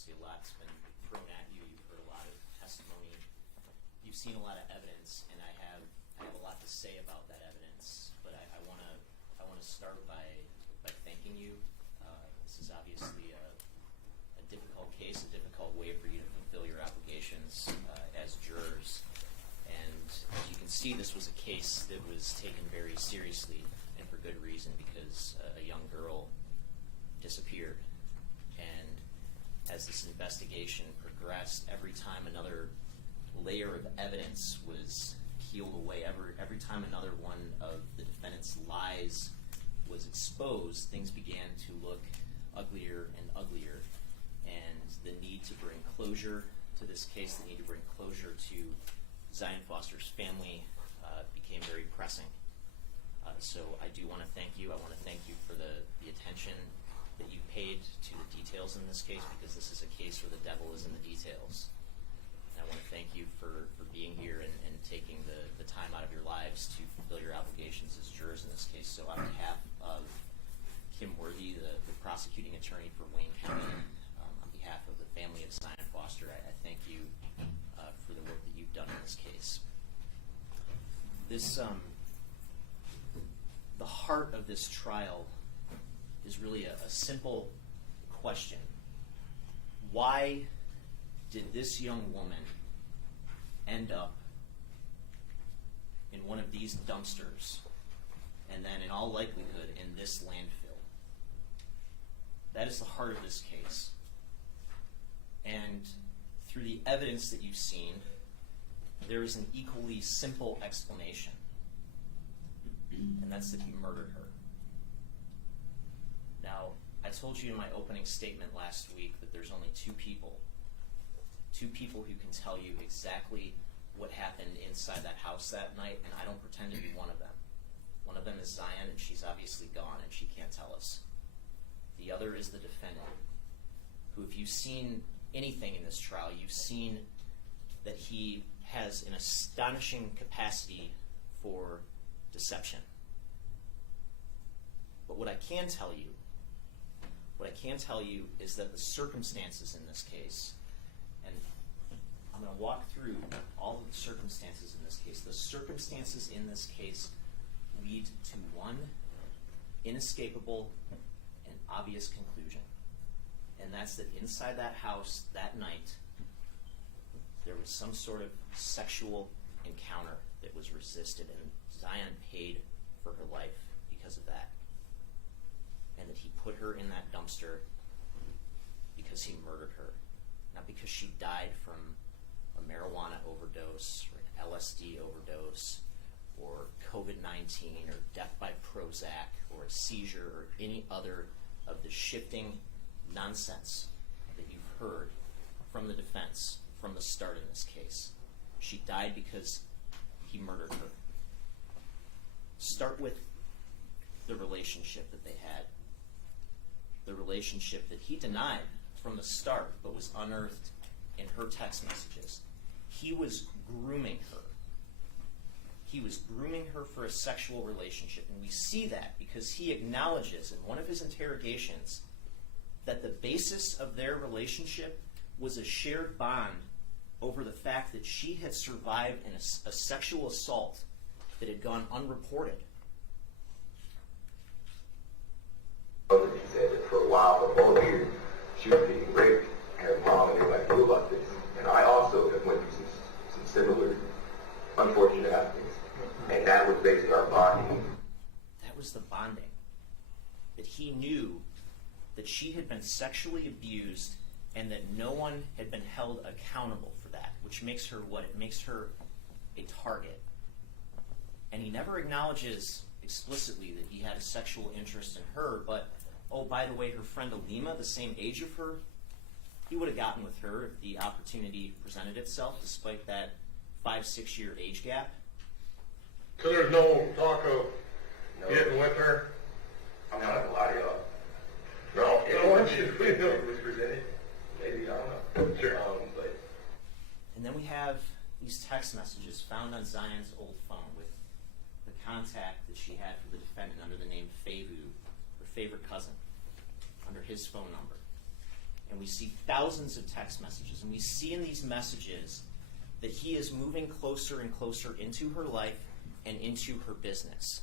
obviously a lot's been thrown at you. You've heard a lot of testimony. You've seen a lot of evidence, and I have a lot to say about that evidence. But I want to start by thanking you. This is obviously a difficult case, a difficult way for you to fulfill your obligations as jurors. And as you can see, this was a case that was taken very seriously, and for good reason, because a young girl disappeared. And as this investigation progressed, every time another layer of evidence was peeled away, every time another one of the defendant's lies was exposed, things began to look uglier and uglier. And the need to bring closure to this case, the need to bring closure to Zion Foster's family became very pressing. So I do want to thank you. I want to thank you for the attention that you paid to the details in this case, because this is a case where the devil is in the details. And I want to thank you for being here and taking the time out of your lives to fulfill your obligations as jurors in this case. So on behalf of Kim Worthy, the prosecuting attorney for Wayne County, on behalf of the family of Zion Foster, I thank you for the work that you've done in this case. The heart of this trial is really a simple question. Why did this young woman end up in one of these dumpsters and then in all likelihood in this landfill? That is the heart of this case. And through the evidence that you've seen, there is an equally simple explanation, and that's that he murdered her. Now, I told you in my opening statement last week that there's only two people who can tell you exactly what happened inside that house that night, and I don't pretend to be one of them. One of them is Zion, and she's obviously gone, and she can't tell us. The other is the defendant, who, if you've seen anything in this trial, you've seen that he has an astonishing capacity for deception. But what I can tell you is that the circumstances in this case, and I'm going to walk through all of the circumstances in this case. The circumstances in this case lead to one inescapable and obvious conclusion, and that's that inside that house that night there was some sort of sexual encounter that was resisted, and Zion paid for her life because of that. And that he put her in that dumpster because he murdered her, not because she died from a marijuana overdose or an LSD overdose or COVID-19 or death by Prozac or a seizure or any other of the shifting nonsense that you've heard from the defense from the start in this case. She died because he murdered her. Start with the relationship that they had. The relationship that he denied from the start, but was unearthed in her text messages. He was grooming her. He was grooming her for a sexual relationship. And we see that because he acknowledges in one of his interrogations that the basis of their relationship was a shared bond over the fact that she had survived a sexual assault that had gone unreported. He said that for a while, for 4 years, she was being raped, and her mom and everybody knew about this. And I also have went through some similar unfortunate happenings, and that was basically our bonding. That was the bonding. That he knew that she had been sexually abused and that no one had been held accountable for that, which makes her what? It makes her a target. And he never acknowledges explicitly that he had a sexual interest in her, but, oh, by the way, her friend Alima, the same age of her, he would have gotten with her if the opportunity presented itself, despite that 5-6 year age gap. So there's no talk of getting with her? I'm not gonna lie to y'all. No, It was presented. Maybe, I don't know. Sure. But And then we have these text messages found on Zion's old phone with the contact that she had for the defendant under the name Favu, her favorite cousin, under his phone number. and we see thousands of text messages, and we see in these messages that he is moving closer and closer into her life and into her business.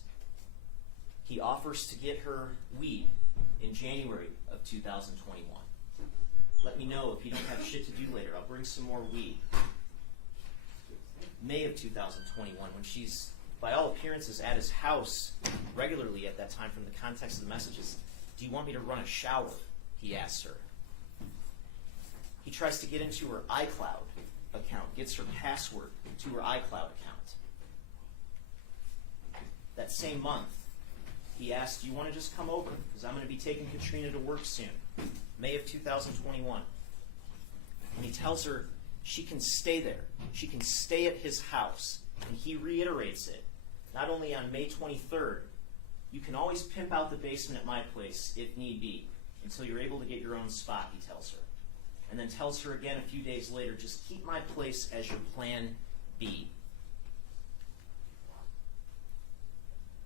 He offers to get her weed in January of 2021. Let me know if you don't have shit to do later. I'll bring some more weed. May of 2021, when she's, by all appearances, at his house regularly at that time from the context of the messages. Do you want me to run a shower? He asks her. He tries to get into her iCloud account, gets her password to her iCloud account. That same month, he asks, do you want to just come over? Because I'm going to be taking Katrina to work soon. May of 2021. And he tells her she can stay there. She can stay at his house. And he reiterates it. Not only on May 23rd, you can always pimp out the basement at my place if need be, until you're able to get your own spot, he tells her. And then tells her again a few days later, just keep my place as your plan B.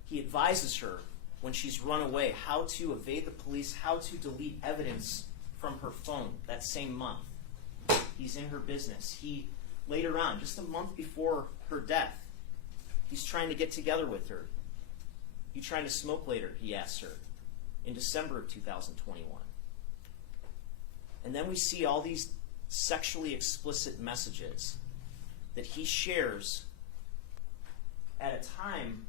He advises her when she's run away how to evade the police, how to delete evidence from her phone that same month. He's in her business. He, later on, just a month before her death, he's trying to get together with her. You trying to smoke later, he asks her, in December of 2021. And then we see all these sexually explicit messages that he shares at a time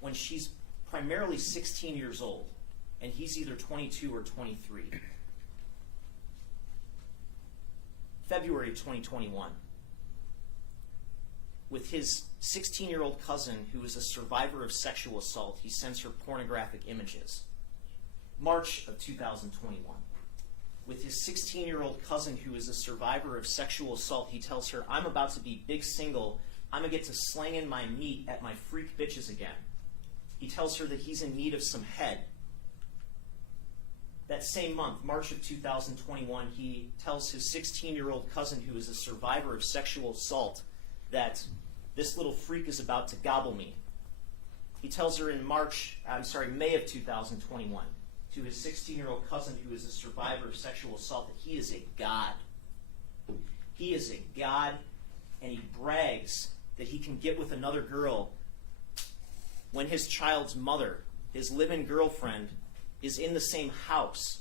when she's primarily 16 years old, and he's either 22 or 23. February 2021. With his 16-year-old cousin, who is a survivor of sexual assault, he sends her pornographic images. March of 2021. With his 16-year-old cousin, who is a survivor of sexual assault, he tells her, I'm about to be big single. I'm going to get to slanging my meat at my freak bitches again. He tells her that he's in need of some head. That same month, March of 2021, he tells his 16-year-old cousin, who is a survivor of sexual assault, that this little freak is about to gobble me. He tells her in May of 2021, to his 16-year-old cousin, who is a survivor of sexual assault, that he is a god. He is a god, and he brags that he can get with another girl when his child's mother, his live-in girlfriend, is in the same house.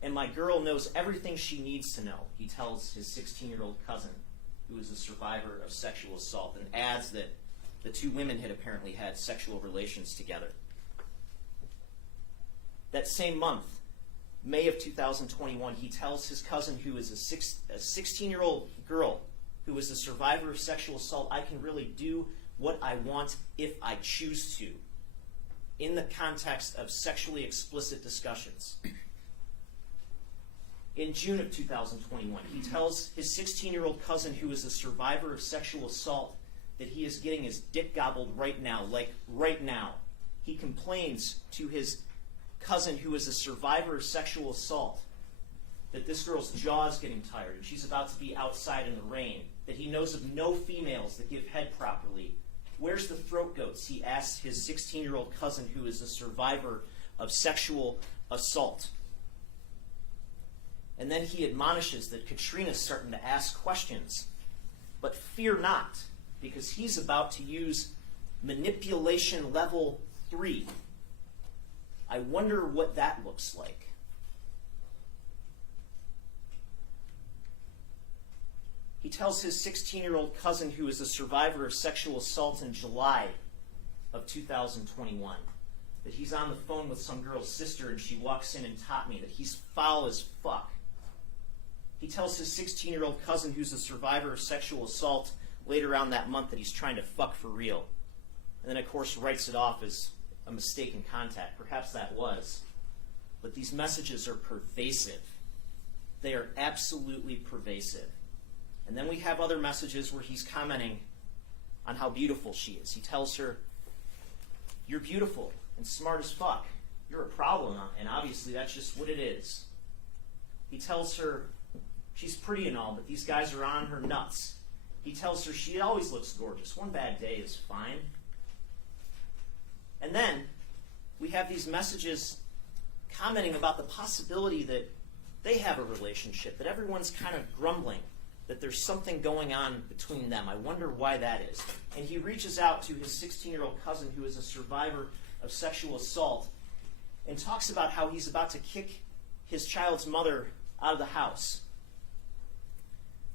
And my girl knows everything she needs to know, he tells his 16-year-old cousin, who is a survivor of sexual assault, and adds that the two women had apparently had sexual relations together. That same month, May of 2021, he tells his cousin, who is a 16-year-old girl, who is a survivor of sexual assault, I can really do what I want if I choose to, in the context of sexually explicit discussions. In June of 2021, he tells his 16-year-old cousin, who is a survivor of sexual assault, that he is getting his dick gobbled right now, like right now. He complains to his cousin, who is a survivor of sexual assault, that this girl's jaw is getting tired and she's about to be outside in the rain, that he knows of no females that give head properly. Where's the throat goats? He asks his 16-year-old cousin, who is a survivor of sexual assault. And then he admonishes that Katrina's starting to ask questions. But fear not, because he's about to use manipulation level 3. I wonder what that looks like. He tells his 16-year-old cousin, who is a survivor of sexual assault, in July of 2021, that he's on the phone with some girl's sister and she walks in and taught me that he's foul as fuck. He tells his 16-year-old cousin, who's a survivor of sexual assault, later on that month that he's trying to fuck for real. And then, of course, writes it off as a mistaken contact. Perhaps that was. But these messages are pervasive. They are absolutely pervasive. And then we have other messages where he's commenting on how beautiful she is. He tells her, you're beautiful and smart as fuck. You're a problem, and obviously that's just what it is. He tells her she's pretty and all, but these guys are on her nuts. He tells her she always looks gorgeous. One bad day is fine. And then we have these messages commenting about the possibility that they have a relationship, that everyone's kind of grumbling that there's something going on between them. I wonder why that is. And he reaches out to his 16-year-old cousin, who is a survivor of sexual assault, and talks about how he's about to kick his child's mother out of the house.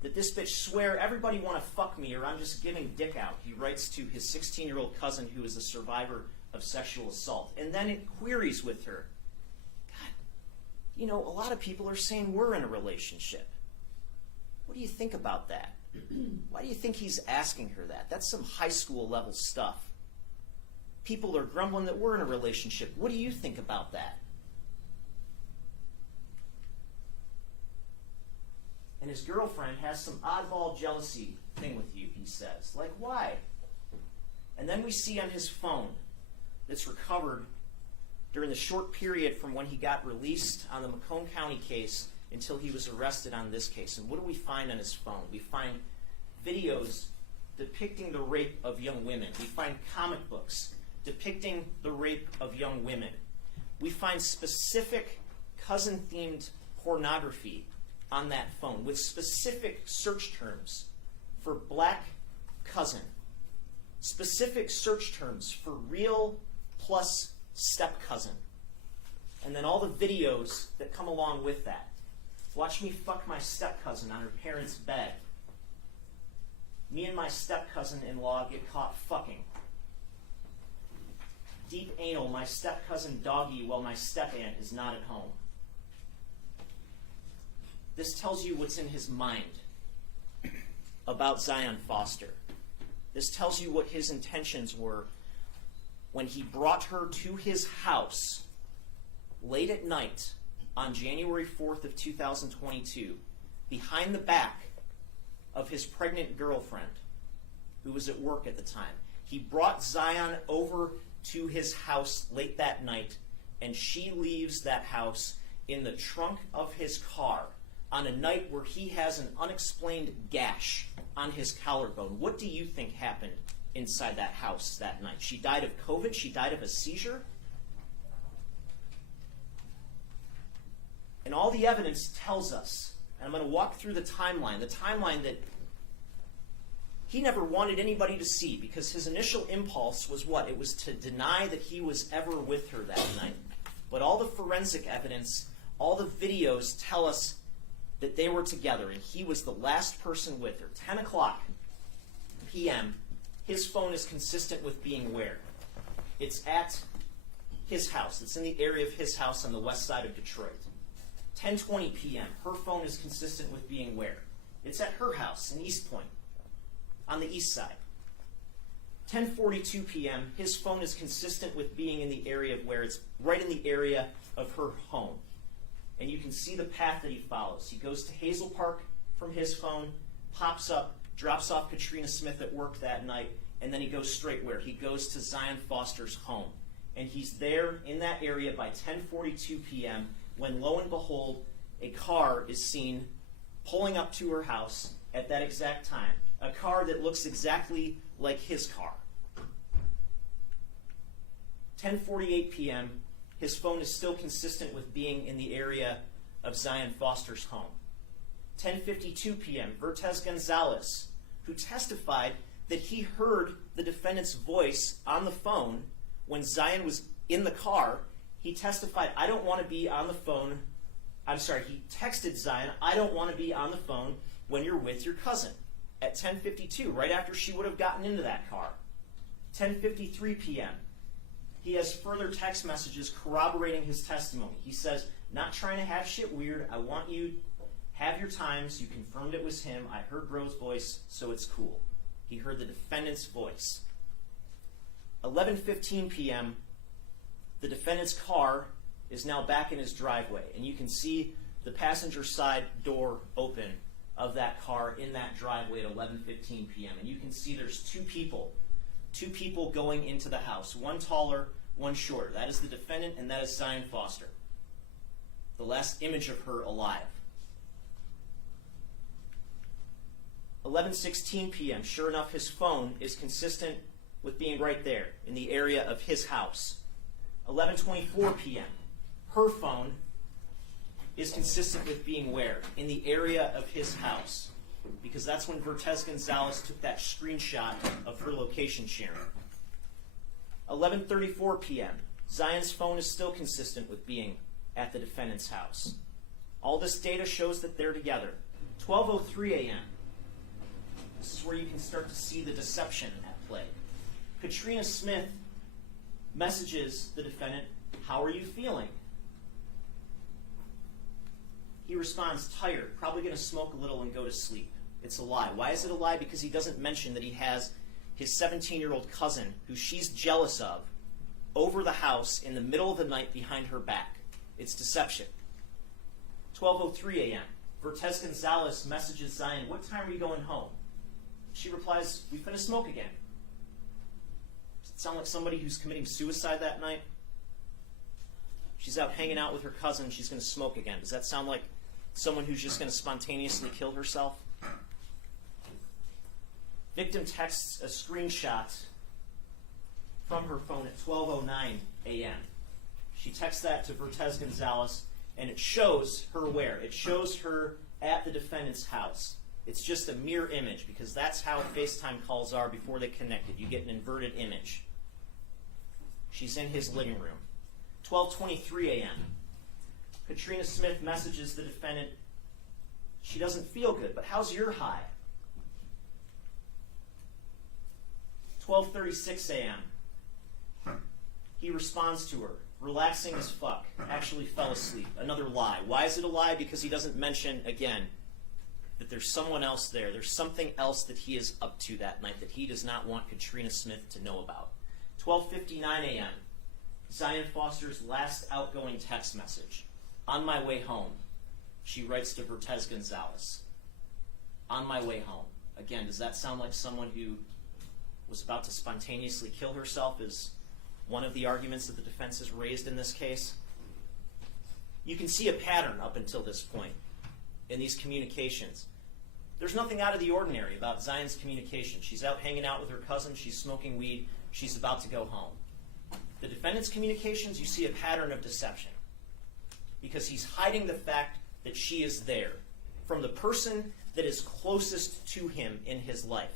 That this bitch swear everybody want to fuck me or I'm just giving dick out, he writes to his 16-year-old cousin, who is a survivor of sexual assault. And then it queries with her, God, you know, a lot of people are saying we're in a relationship. What do you think about that? Why do you think he's asking her that? That's some high school level stuff. People are grumbling that we're in a relationship. What do you think about that? And his girlfriend has some oddball jealousy thing with you, he says. Like, why? And then we see on his phone that's recovered during the short period from when he got released on the Macomb County case until he was arrested on this case. And what do we find on his phone? We find videos depicting the rape of young women. We find comic books depicting the rape of young women. We find specific cousin-themed pornography on that phone with specific search terms for black cousin, specific search terms for real plus step cousin, and then all the videos that come along with that. Watch me fuck my step cousin on her parents' bed. Me and my step cousin-in-law get caught fucking. Deep anal, my step cousin doggy while my step aunt is not at home. This tells you what's in his mind about Zion Foster. This tells you what his intentions were when he brought her to his house late at night on January 4th of 2022, behind the back of his pregnant girlfriend, who was at work at the time. He brought Zion over to his house late that night, and she leaves that house in the trunk of his car on a night where he has an unexplained gash on his collarbone. What do you think happened inside that house that night? She died of COVID? She died of a seizure? And all the evidence tells us, and I'm going to walk through the timeline that he never wanted anybody to see, because his initial impulse was what? It was to deny that he was ever with her that night. But all the forensic evidence, all the videos tell us that they were together, and he was the last person with her. 10 o'clock p.m., his phone is consistent with being where? It's at his house. It's in the area of his house on the west side of Detroit. 10:20 p.m., her phone is consistent with being where? It's at her house in Eastpointe, on the east side. 10:42 p.m., his phone is consistent with being in the area of where it's right in the area of her home. And you can see the path that he follows. He goes to Hazel Park from his phone, pops up, drops off Katrina Smith at work that night, and then he goes straight where? He goes to Zion Foster's home. And he's there in that area by 10:42 p.m., when lo and behold, a car is seen pulling up to her house at that exact time. A car that looks exactly like his car. 10:48 p.m., his phone is still consistent with being in the area of Zion Foster's home. 10:52 p.m., Vertez Gonzalez, who testified that he heard the defendant's voice on the phone when Zion was in the car, he testified, I don't want to be on the phone. He texted Zion, I don't want to be on the phone when you're with your cousin. At 10:52, right after she would have gotten into that car. 10:53 p.m., he has further text messages corroborating his testimony. He says, not trying to have shit weird. I want you, have your times. You confirmed it was him. I heard bro's voice, so it's cool. He heard the defendant's voice. 11:15 p.m., the defendant's car is now back in his driveway, and you can see the passenger side door open of that car in that driveway at 11:15 p.m. And you can see there's two people going into the house, one taller, one shorter. That is the defendant, and that is Zion Foster. The last image of her alive. 11:16 p.m., sure enough, his phone is consistent with being right there in the area of his house. 11:24 p.m., her phone is consistent with being where? In the area of his house. Because that's when Vertez Gonzalez took that screenshot of her location sharing. 11:34 p.m. Zion's phone is still consistent with being at the defendant's house. All this data shows that they're together. 12:03 a.m. This is where you can start to see the deception at play. Katrina Smith messages the defendant, "How are you feeling?" He responds, "Tired, probably going to smoke a little and go to sleep." It's a lie. Why is it a lie? Because he doesn't mention that he has his 17-year-old cousin, who she's jealous of, over the house in the middle of the night behind her back. It's deception. 12:03 a.m. Vertez Gonzalez messages Zion, "What time are you going home?" She replies, "We finna smoke again." Does it sound like somebody who's committing suicide that night? She's out hanging out with her cousin. She's going to smoke again. Does that sound like someone who's just going to spontaneously kill herself? Victim texts a screenshot from her phone at 12:09 a.m. She texts that to Vertez Gonzalez, and it shows her where? It shows her at the defendant's house. It's just a mirror image, because that's how FaceTime calls are before they connected. You get an inverted image. She's in his living room. 12:23 a.m. Katrina Smith messages the defendant, "She doesn't feel good, but how's your high?" 12:36 a.m. He responds to her, "Relaxing as fuck. Actually fell asleep." Another lie. Why is it a lie? Because he doesn't mention, again, that there's someone else there. There's something else that he is up to that night that he does not want Katrina Smith to know about. 12:59 a.m. Zion Foster's last outgoing text message. "On my way home," she writes to Vertez Gonzalez. "On my way home." Again, does that sound like someone who was about to spontaneously kill herself, is one of the arguments that the defense has raised in this case? You can see a pattern up until this point in these communications. There's nothing out of the ordinary about Zion's communication. She's out hanging out with her cousin. She's smoking weed. She's about to go home. The defendant's communications, you see a pattern of deception, because he's hiding the fact that she is there from the person that is closest to him in his life.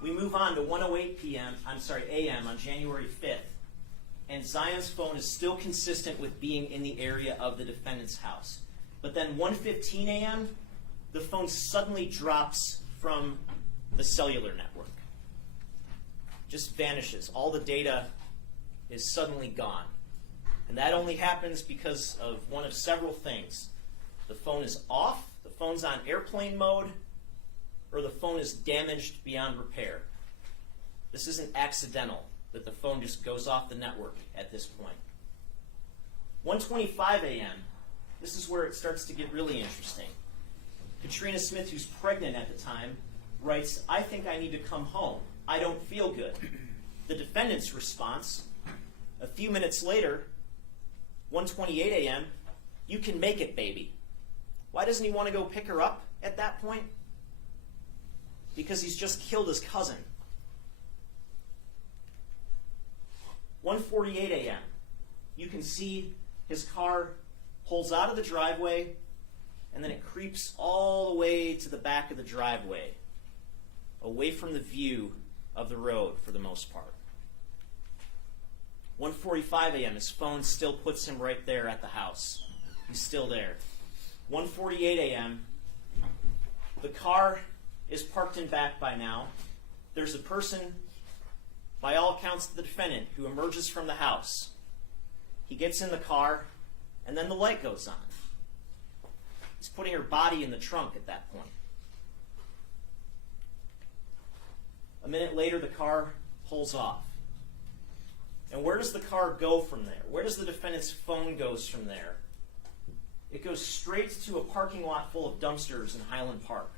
We move on to 1:08 a.m. on January 5th, and Zion's phone is still consistent with being in the area of the defendant's house. But then 1:15 a.m., the phone suddenly drops from the cellular network. Just vanishes. All the data is suddenly gone. And that only happens because of one of several things. The phone is off, the phone's on airplane mode, or the phone is damaged beyond repair. This isn't accidental that the phone just goes off the network at this point. 1:25 a.m., this is where it starts to get really interesting. Katrina Smith, who's pregnant at the time, writes, "I think I need to come home. I don't feel good." The defendant's response, a few minutes later, 1:28 a.m., "You can make it, baby." Why doesn't he want to go pick her up at that point? Because he's just killed his cousin. 1:48 a.m., you can see his car pulls out of the driveway, and then it creeps all the way to the back of the driveway, away from the view of the road for the most part. 1:45 a.m., his phone still puts him right there at the house. He's still there. 1:48 a.m., the car is parked in back by now. There's a person, by all accounts the defendant, who emerges from the house. He gets in the car, and then the light goes on. He's putting her body in the trunk at that point. A minute later, the car pulls off. And where does the car go from there? Where does the defendant's phone go from there? It goes straight to a parking lot full of dumpsters in Highland Park.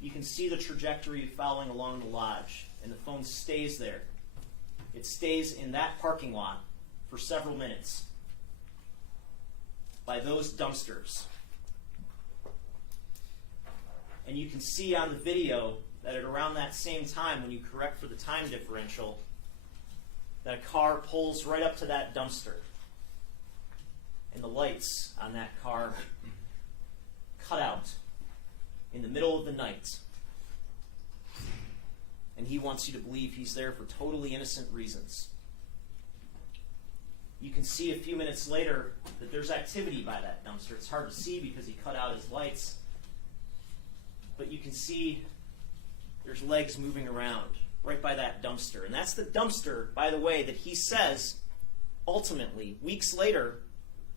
You can see the trajectory following along the lodge, and the phone stays there. It stays in that parking lot for several minutes by those dumpsters. And you can see on the video that at around that same time, when you correct for the time differential, that a car pulls right up to that dumpster. And the lights on that car cut out in the middle of the night. And he wants you to believe he's there for totally innocent reasons. You can see a few minutes later that there's activity by that dumpster. It's hard to see because he cut out his lights. But you can see there's legs moving around right by that dumpster. And that's the dumpster, by the way, that he says, ultimately, weeks later,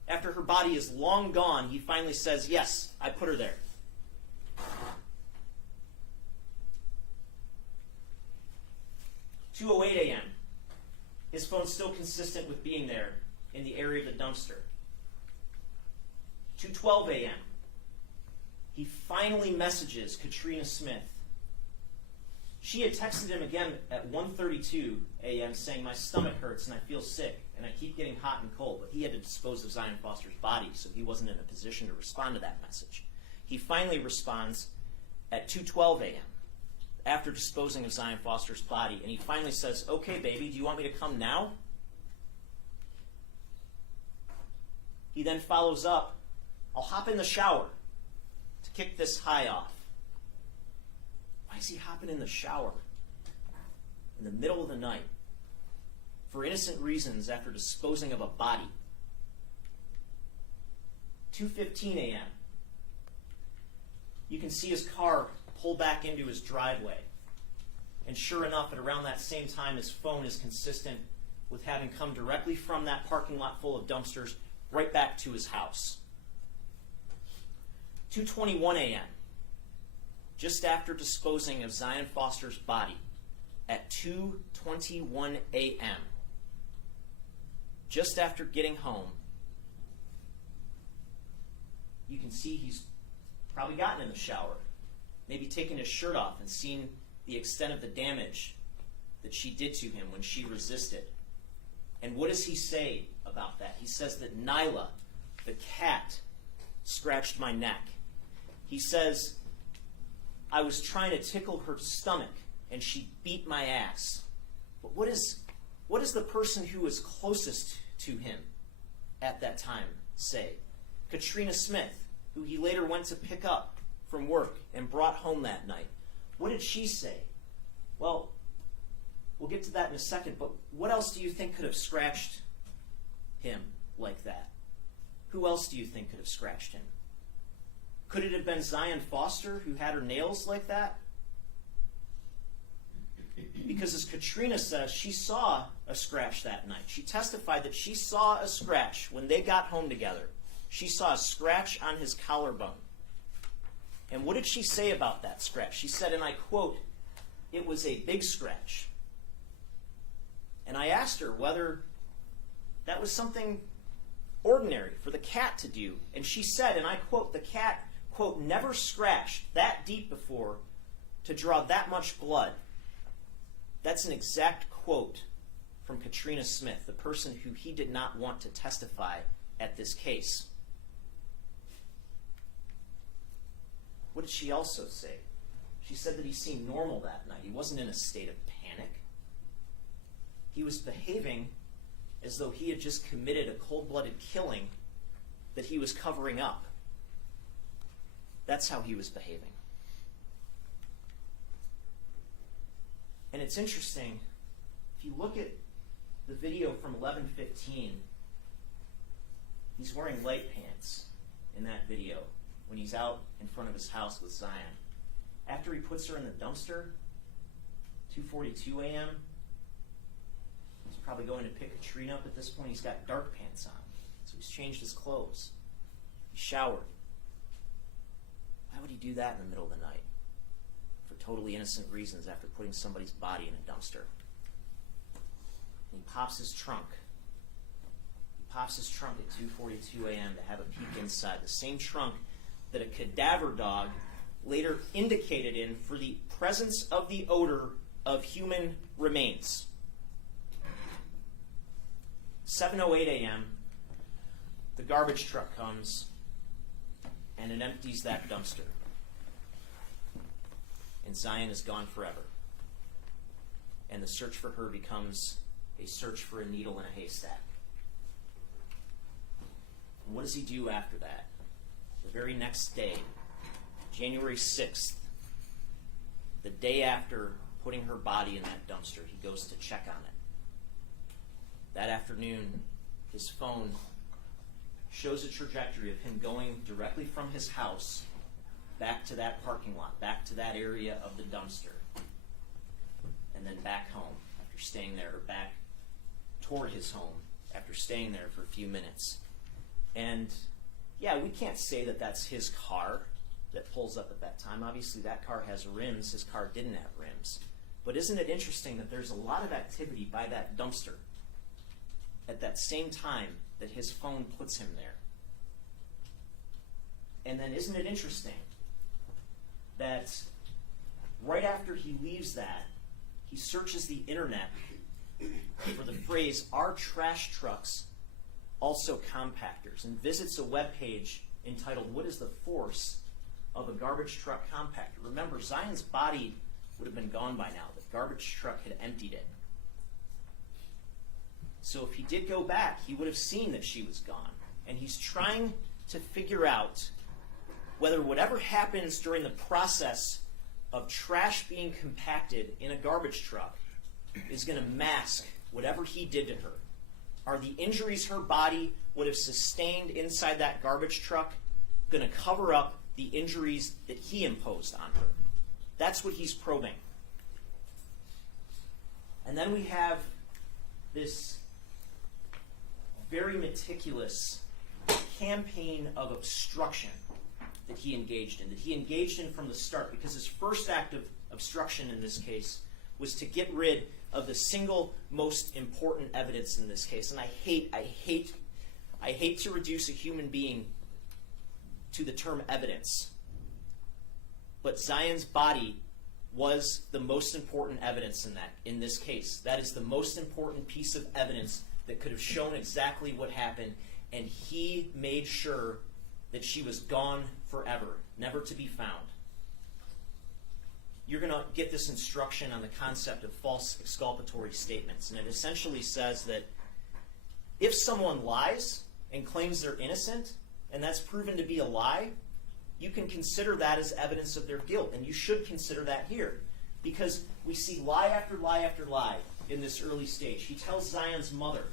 after her body is long gone, he finally says, yes, I put her there. "2:08 a.m. His phone's still consistent with being there in the area of the dumpster. 2:12 a.m. He finally messages Katrina Smith. She had texted him again at 1:32 a.m. saying, my stomach hurts and I feel sick and I keep getting hot and cold. But he had to dispose of Zion Foster's body, so he wasn't in a position to respond to that message. He finally responds at 2:12 a.m. after disposing of Zion Foster's body, and he finally says, okay, baby, do you want me to come now? He then follows up, I'll hop in the shower to kick this high off. Why is he hopping in the shower in the middle of the night for innocent reasons after disposing of a body? 2:15 a.m. You can see his car pull back into his driveway. And sure enough, at around that same time, his phone is consistent with having come directly from that parking lot full of dumpsters right back to his house. 2:21 a.m. Just after disposing of Zion Foster's body at 2:21 a.m. Just after getting home, you can see he's probably gotten in the shower, maybe taken his shirt off and seen the extent of the damage that she did to him when she resisted. And what does he say about that? He says that Nyla, the cat, scratched my neck. He says, I was trying to tickle her stomach and she beat my ass. But what does the person who was closest to him at that time say? Katrina Smith, who he later went to pick up from work and brought home that night. What did she say? Well, we'll get to that in a second, but what else do you think could have scratched him like that? Who else do you think could have scratched him? Could it have been Zion Foster who had her nails like that? Because as Katrina says, she saw a scratch that night. She testified that she saw a scratch when they got home together. She saw a scratch on his collarbone. And what did she say about that scratch? She said, and I quote, it was a big scratch. And I asked her whether that was something ordinary for the cat to do. And she said, and I quote, the cat, quote, never scratched that deep before to draw that much blood. That's an exact quote from Katrina Smith, the person who he did not want to testify at this case. What did she also say? She said that he seemed normal that night. He wasn't in a state of panic. He was behaving as though he had just committed a cold-blooded killing that he was covering up. That's how he was behaving. And it's interesting, if you look at the video from 11:15, he's wearing light pants in that video when he's out in front of his house with Zion. After he puts her in the dumpster, 2:42 a.m., he's probably going to pick Katrina up at this point. He's got dark pants on, so he's changed his clothes. He showered. Why would he do that in the middle of the night? For totally innocent reasons after putting somebody's body in a dumpster. And he pops his trunk. He pops his trunk at 2:42 a.m. to have a peek inside. The same trunk that a cadaver dog later indicated in for the presence of the odor of human remains. 7:08 a.m., the garbage truck comes and it empties that dumpster. And Zion is gone forever. And the search for her becomes a search for a needle in a haystack. And what does he do after that? The very next day, January 6th, the day after putting her body in that dumpster, he goes to check on it. That afternoon, his phone shows a trajectory of him going directly from his house back to that parking lot, back to that area of the dumpster, and then back home after staying there, or back toward his home after staying there for a few minutes. And yeah, we can't say that that's his car that pulls up at that time. Obviously, that car has rims. His car didn't have rims. But isn't it interesting that there's a lot of activity by that dumpster at that same time that his phone puts him there? And then isn't it interesting that right after he leaves that, he searches the internet for the phrase, "Are trash trucks also compactors?" and visits a webpage entitled, "What is the force of a garbage truck compactor?" Remember, Zion's body would have been gone by now. The garbage truck had emptied it. So if he did go back, he would have seen that she was gone. And he's trying to figure out whether whatever happens during the process of trash being compacted in a garbage truck is going to mask whatever he did to her. Are the injuries her body would have sustained inside that garbage truck going to cover up the injuries that he imposed on her? That's what he's probing. And then we have this very meticulous campaign of obstruction that he engaged in from the start, because his first act of obstruction in this case was to get rid of the single most important evidence in this case. And I hate to reduce a human being to the term evidence, but Zion's body was the most important evidence in this case. That is the most important piece of evidence that could have shown exactly what happened, and he made sure that she was gone forever, never to be found. You're going to get this instruction on the concept of false exculpatory statements, and it essentially says that if someone lies and claims they're innocent, and that's proven to be a lie, you can consider that as evidence of their guilt, and you should consider that here, because we see lie after lie after lie in this early stage. He tells Zion's mother,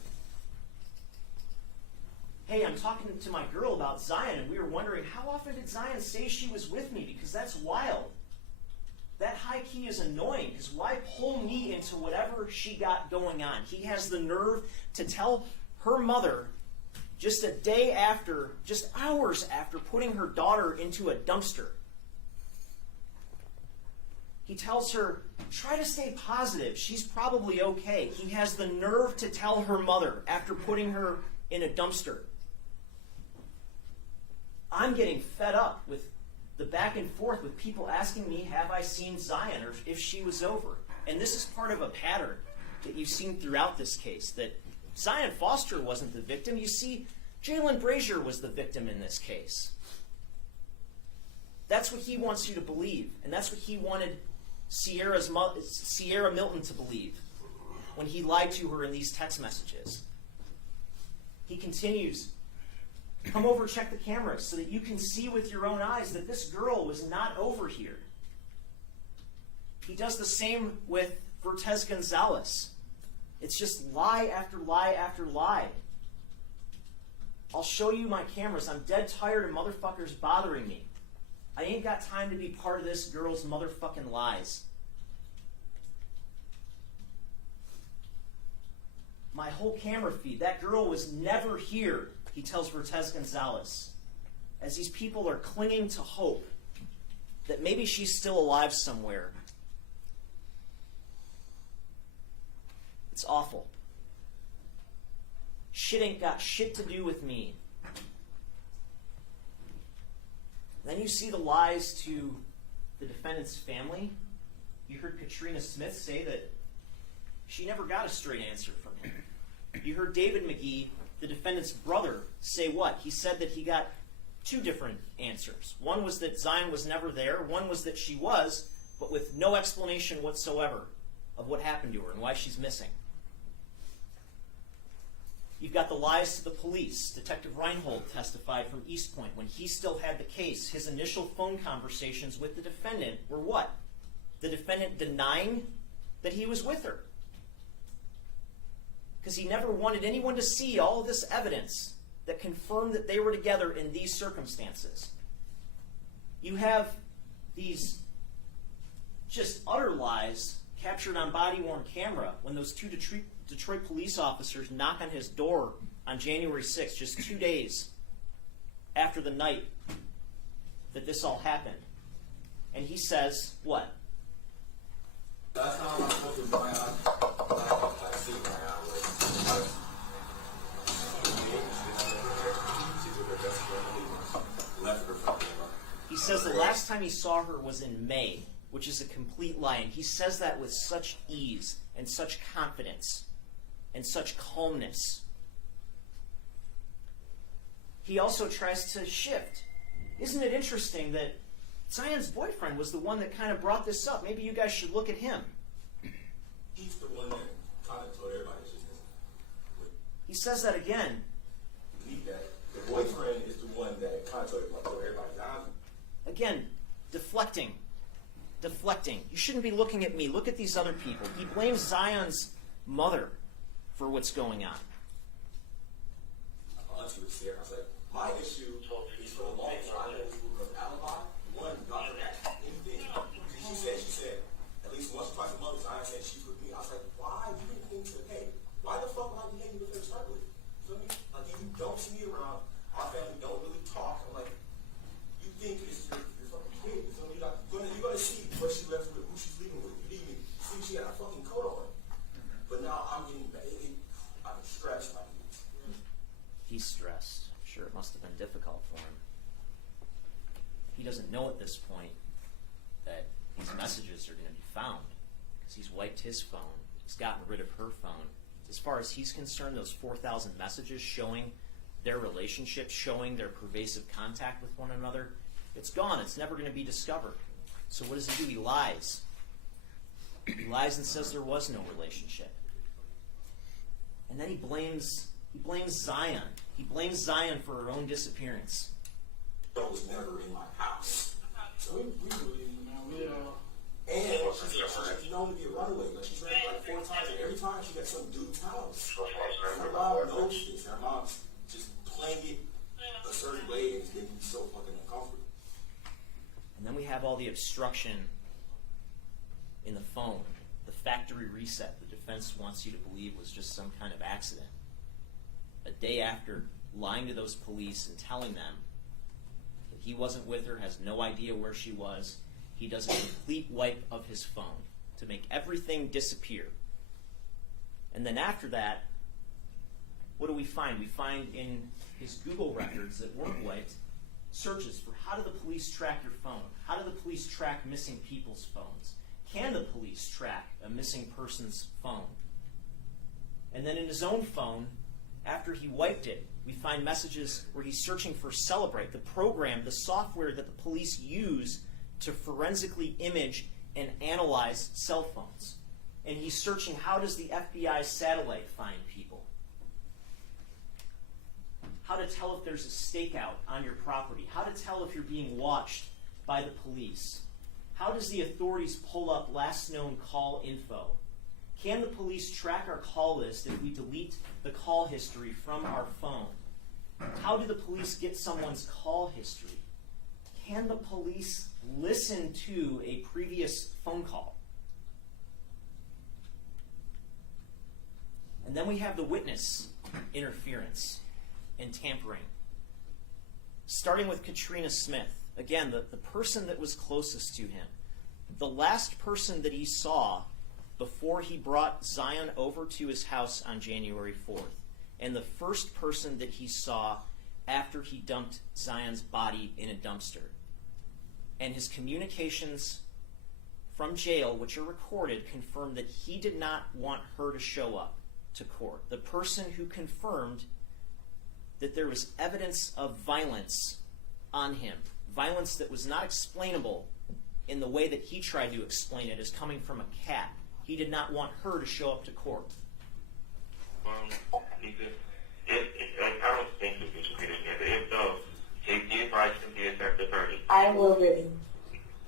"Hey, I'm talking to my girl about Zion, and we were wondering, how often did Zion say she was with me? Because that's wild. That high key is annoying, because why pull me into whatever she got going on?" He has the nerve to tell her mother just a day after, just hours after putting her daughter into a dumpster. He tells her, "Try to stay positive. She's probably okay." He has the nerve to tell her mother after putting her in a dumpster. I'm getting fed up with the back and forth with people asking me, have I seen Zion, or if she was over. And this is part of a pattern that you've seen throughout this case, that Zion Foster wasn't the victim. You see, Jaylin Brazier was the victim in this case. That's what he wants you to believe, and that's what he wanted Sierra Milton to believe when he lied to her in these text messages. He continues, "Come over, check the cameras so that you can see with your own eyes that this girl was not over here." He does the same with Vertez Gonzalez. It's just lie after lie after lie. "I'll show you my cameras. I'm dead tired of motherfuckers bothering me. I ain't got time to be part of this girl's motherfucking lies. My whole camera feed, that girl was never here," he tells Vertez Gonzalez, as these people are clinging to hope that maybe she's still alive somewhere. It's awful. Shit ain't got shit to do with me. Then you see the lies to the defendant's family. You heard Katrina Smith say that she never got a straight answer from him. You heard David McGee, the defendant's brother, say what? He said that he got two different answers. One was that Zion was never there. One was that she was, but with no explanation whatsoever of what happened to her and why she's missing. You've got the lies to the police. Detective Reinhold testified from Eastpointe when he still had the case. His initial phone conversations with the defendant were what? The defendant denying that he was with her. Because he never wanted anyone to see all of this evidence that confirmed that they were together in these circumstances. You have these just utter lies captured on body-worn camera when those two Detroit police officers knock on his door on January 6th, just 2 days after the night that this all happened. And he says, what? Last time I spoke with Brian, I see Brian was left her from him. He says the last time he saw her was in May, which is a complete lie. And he says that with such ease and such confidence and such calmness. He also tries to shift. Isn't it interesting that Zion's boyfriend was the one that kind of brought this up? Maybe you guys should look at him. He's the one that kind of told everybody just He says that again. believe that the boyfriend is the one that kind of told everybody. Again, deflecting. Deflecting. You shouldn't be looking at me. Look at these other people. He blames Zion's mother for what's going on. My auntie was there. I was like, my issue is for the long time of alibi. One, not for that anything. She said, at least once or twice a month, Zion said she's with me. I was like, why do you think to, hey, why the fuck would I be hanging with her to start with? You feel me? Like, if you don't see me around, our family don't really talk. I'm like, you think it's your fucking kid. You feel me? Like, you're gonna see what she left with, who she's leaving with. You didn't even see she had a fucking coat on. But now I'm getting, I'm stressed. He's stressed. I'm sure it must have been difficult for him. He doesn't know at this point that these messages are going to be found because he's wiped his phone. He's gotten rid of her phone. As far as he's concerned, those 4,000 messages showing their relationship, showing their pervasive contact with one another, it's gone. It's never going to be discovered. So what does he do? He lies. He lies and says there was no relationship. And then he blames Zion. He blames Zion for her own disappearance. That was never in my house. We believe in now. And she's known to be a runaway. Like, she's ran like 4 times, and every time she got some dude's house. And her mom knows this. Her mom's just playing it a certain way, and it's making me so fucking uncomfortable. And then we have all the obstruction in the phone. The factory reset the defense wants you to believe was just some kind of accident. A day after lying to those police and telling them that he wasn't with her, has no idea where she was, he does a complete wipe of his phone to make everything disappear. And then after that, what do we find? We find in his Google records that weren't wiped, searches for how do the police track your phone? How do the police track missing people's phones? Can the police track a missing person's phone? And then in his own phone, after he wiped it, we find messages where he's searching for Celebrate, the program, the software that the police use to forensically image and analyze cell phones. And he's searching, how does the FBI satellite find people? How to tell if there's a stakeout on your property. How to tell if you're being watched by the police. How does the authorities pull up last known call info? Can the police track our call list if we delete the call history from our phone? How do the police get someone's call history? Can the police listen to a previous phone call? And then we have the witness interference and tampering. Starting with Katrina Smith. Again, the person that was closest to him. The last person that he saw before he brought Zion over to his house on January 4th. And the first person that he saw after he dumped Zion's body in a dumpster. And his communications from jail, which are recorded, confirm that he did not want her to show up to court. The person who confirmed that there was evidence of violence on him. Violence that was not explainable in the way that he tried to explain it as coming from a cat. He did not want her to show up to court. I will be.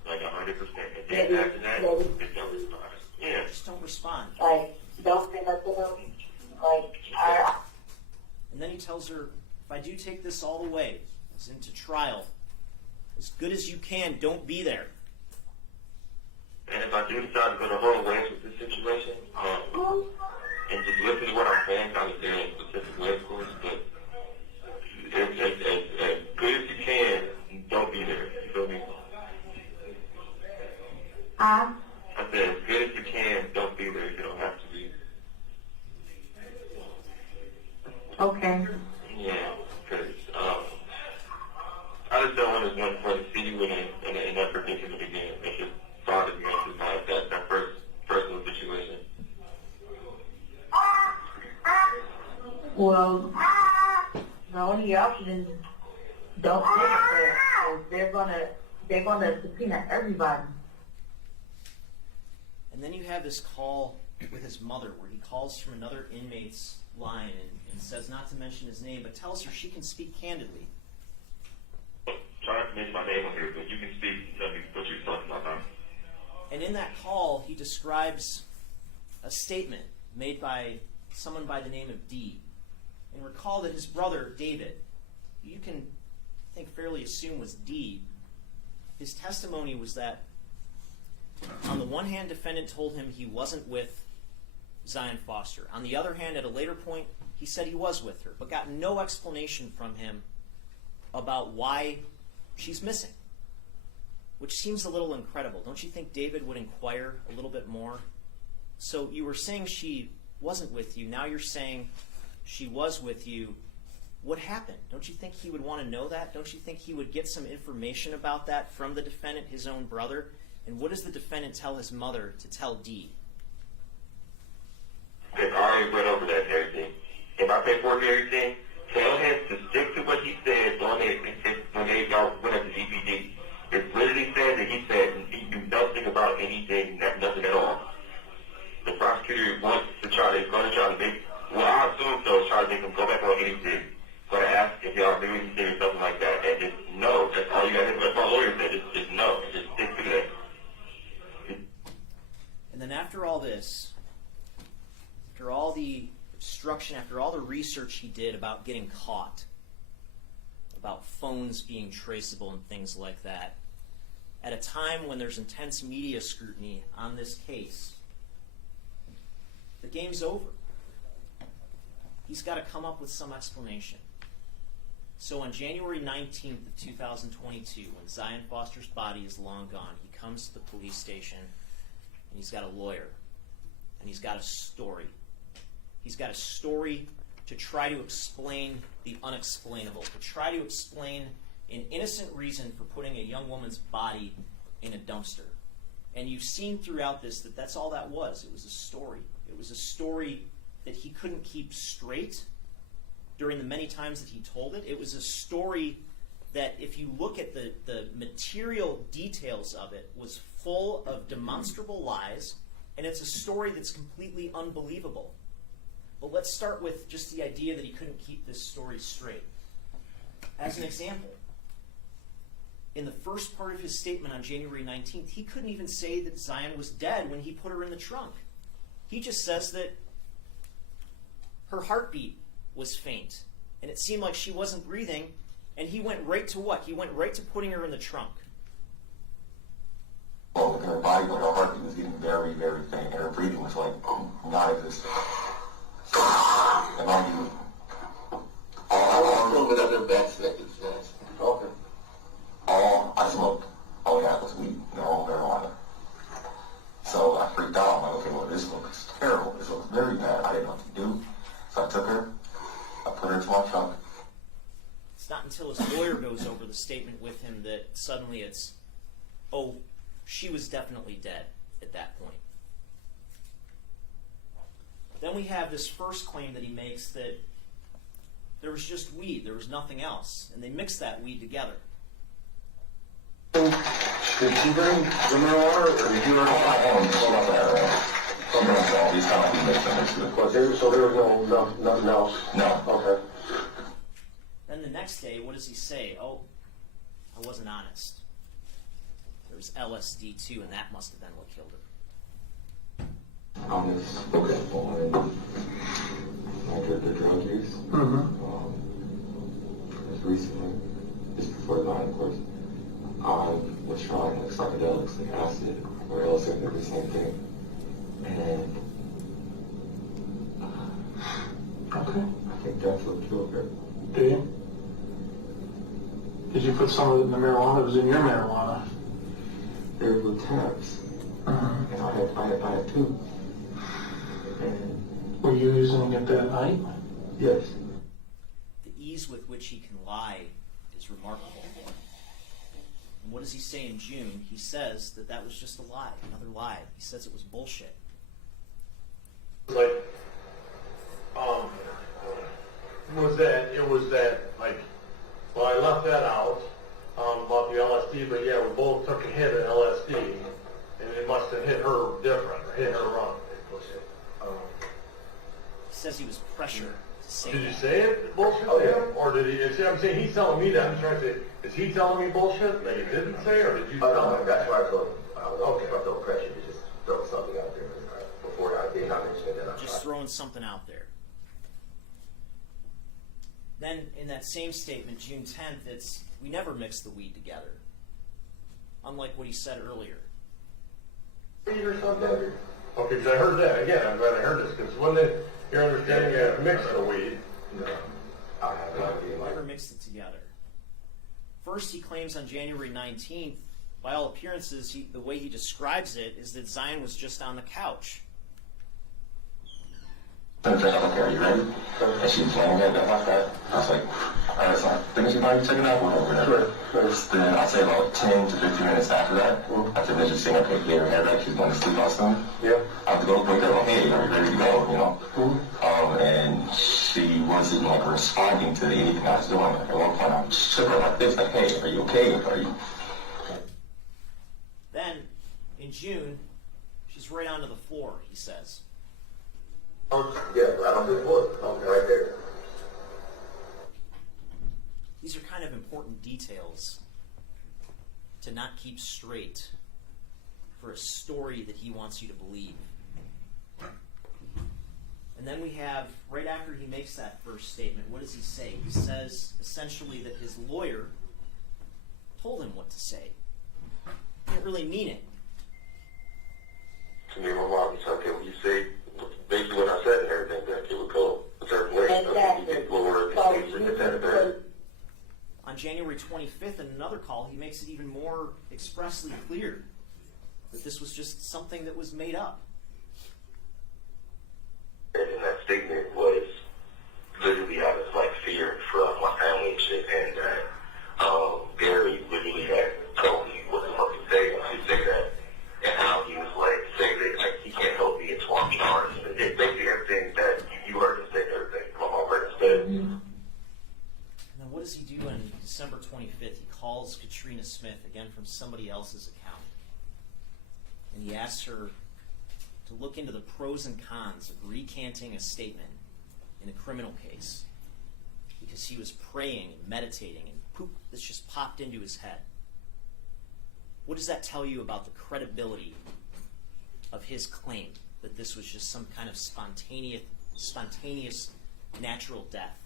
Like 100%. And Maybe, then after that, maybe. it's no response. Yeah. Just don't respond. Like, don't say nothing else. Like, And then he tells her, if I do take this all the way, as into trial, as good as you can, don't be there. And if I do decide to go the whole way with this situation, and just listen to what I'm saying, not to say in a specific way, of course, but as good as you can, don't be there. You feel me? I said, as good as you can, don't be there. You don't have to be. okay. Yeah, because I just don't want to see you in that predicament again. It just bothers me. It's like that first personal situation. Well, the only option is don't take it there. 'Cause they're gonna subpoena everybody. And then you have this call with his mother where he calls from another inmate's line and says not to mention his name, but tells her she can speak candidly. Try not to mention my name on here, but you can speak and tell me what you're talking about now. And in that call, he describes a statement made by someone by the name of D. And recall that his brother, David, you can, I think, fairly assume was D. His testimony was that, on the one hand, defendant told him he wasn't with Zion Foster. On the other hand, at a later point, he said he was with her, but got no explanation from him about why she's missing, which seems a little incredible. Don't you think David would inquire a little bit more? So you were saying she wasn't with you. Now you're saying she was with you. What happened? Don't you think he would want to know that? Don't you think he would get some information about that from the defendant, his own brother? And what does the defendant tell his mother to tell D? Because I already went over that and everything. In my paperwork and everything, tell him to stick to what he said when they went up to DPD. It literally said that he said he knew nothing about anything, nothing at all. The prosecutor wants to going to try to make, well, I assume so, try to make him go back on anything. Going to ask if y'all do anything or something like that, and just no. That's all you got to do. That's my lawyer said. Just no. Just stick to that. And then after all this, after all the obstruction, after all the research he did about getting caught, about phones being traceable and things like that, at a time when there's intense media scrutiny on this case, the game's over. He's got to come up with some explanation. So on January 19th of 2022, when Zion Foster's body is long gone, he comes to the police station and he's got a lawyer and he's got a story. He's got a story to try to explain the unexplainable, to try to explain an innocent reason for putting a young woman's body in a dumpster. And you've seen throughout this that that's all that was. It was a story. It was a story that he couldn't keep straight during the many times that he told it. It was a story that, if you look at the material details of it, was full of demonstrable lies, and it's a story that's completely unbelievable. But let's start with just the idea that he couldn't keep this story straight. As an example, in the first part of his statement on January 19th, he couldn't even say that Zion was dead when he put her in the trunk. He just says that her heartbeat was faint, and it seemed like she wasn't breathing, and he went right to what? He went right to putting her in the trunk. Well, look at her body, but her heartbeat was getting very, very faint, and her breathing was like non-existent. And I don't know that back seconds. okay. I smoked. All we had was weed, no marijuana. So I freaked out. I'm like, okay, well, this looks terrible. This looks very bad. I didn't know what to do. So I took her. I put her into my trunk. It's not until his lawyer goes over the statement with him that suddenly it's, oh, she was definitely dead at that point. Then we have this first claim that he makes that there was just weed, there was nothing else, and they mixed that weed together. Did she bring the marijuana, or did you already? So there was nothing else? No. Okay. Then the next day, what does he say? Oh, I wasn't honest. There was LSD too, and that must have been what killed her. On this on like the drug use. Just recently, just before the night, of course, I was trying like psychedelics, like acid or LSD, they're the same thing. And Okay. I think that's what killed her. Do you? Did you put some of it in the marijuana? It was in your marijuana. There were tabs, and I had two. And Were you using it that night? yes, The ease with which he can lie is remarkable. And what does he say in June? He says that that was just a lie, another lie. He says it was bullshit. Like, it was that, like, well, I left that out, about the LSD, but yeah, we both took a hit of LSD, and it must have hit her different, or hit her wrong. He says he was pressured to say Did you that. say it bullshit to him, or did he, see, I'm saying, he's telling me that, I'm trying to say, is he telling me bullshit that he didn't say, or did you tell no, him? that's why I told him. I felt pressure to just throw something out there before I did not mention it. Then I Just throwing something out there. Then in that same statement, June 10th, it's, we never mix the weed together. Unlike what he said earlier. Weed or something? Okay, because I heard that, again, I'm glad I heard this, because when you're understanding a mix of weed, No, I have no idea. Never mixed it together. First, he claims on January 19th, by all appearances, the way he describes it is that Zion was just on the couch. Okay, are you ready? And she was laying there like that. I was like, all right, so I think she might be checking out or whatever. Then I'd say about 10 to 15 minutes after that, I said, just saying, okay, get her hair back, she's going to sleep out soon. Yeah. I have to go wake her up, hey, are you ready to go, you know? And she wasn't like responding to anything I was doing. Like, at one point I shook her like this, like, hey, are you okay? Are you? Then, in June, she's right onto the floor, he says. Yeah, right on the floor. Okay, right there. These are kind of important details to not keep straight for a story that he wants you to believe. And then we have, right after he makes that first statement, what does he say? He says, essentially, that his lawyer told him what to say. He didn't really mean it. To me, my mom said, okay, well, you say basically what I said and everything, that it would go a certain way. Exactly. You get lower and On January 25th, in another call, he makes it even more expressly clear that this was just something that was made up. And that statement was literally out of like fear from my family and shit, and that Gary literally had told me what the fuck to say when he said that, and how he was like saying that like he can't help me in 12 hours, and it basically everything that you heard him say, everything my mom heard him say. And then what does he do on December 25th? He calls Katrina Smith, again from somebody else's account, and he asks her to look into the pros and cons of recanting a statement in a criminal case, because he was praying and meditating, and poop, this just popped into his head. What does that tell you about the credibility of his claim that this was just some kind of spontaneous natural death?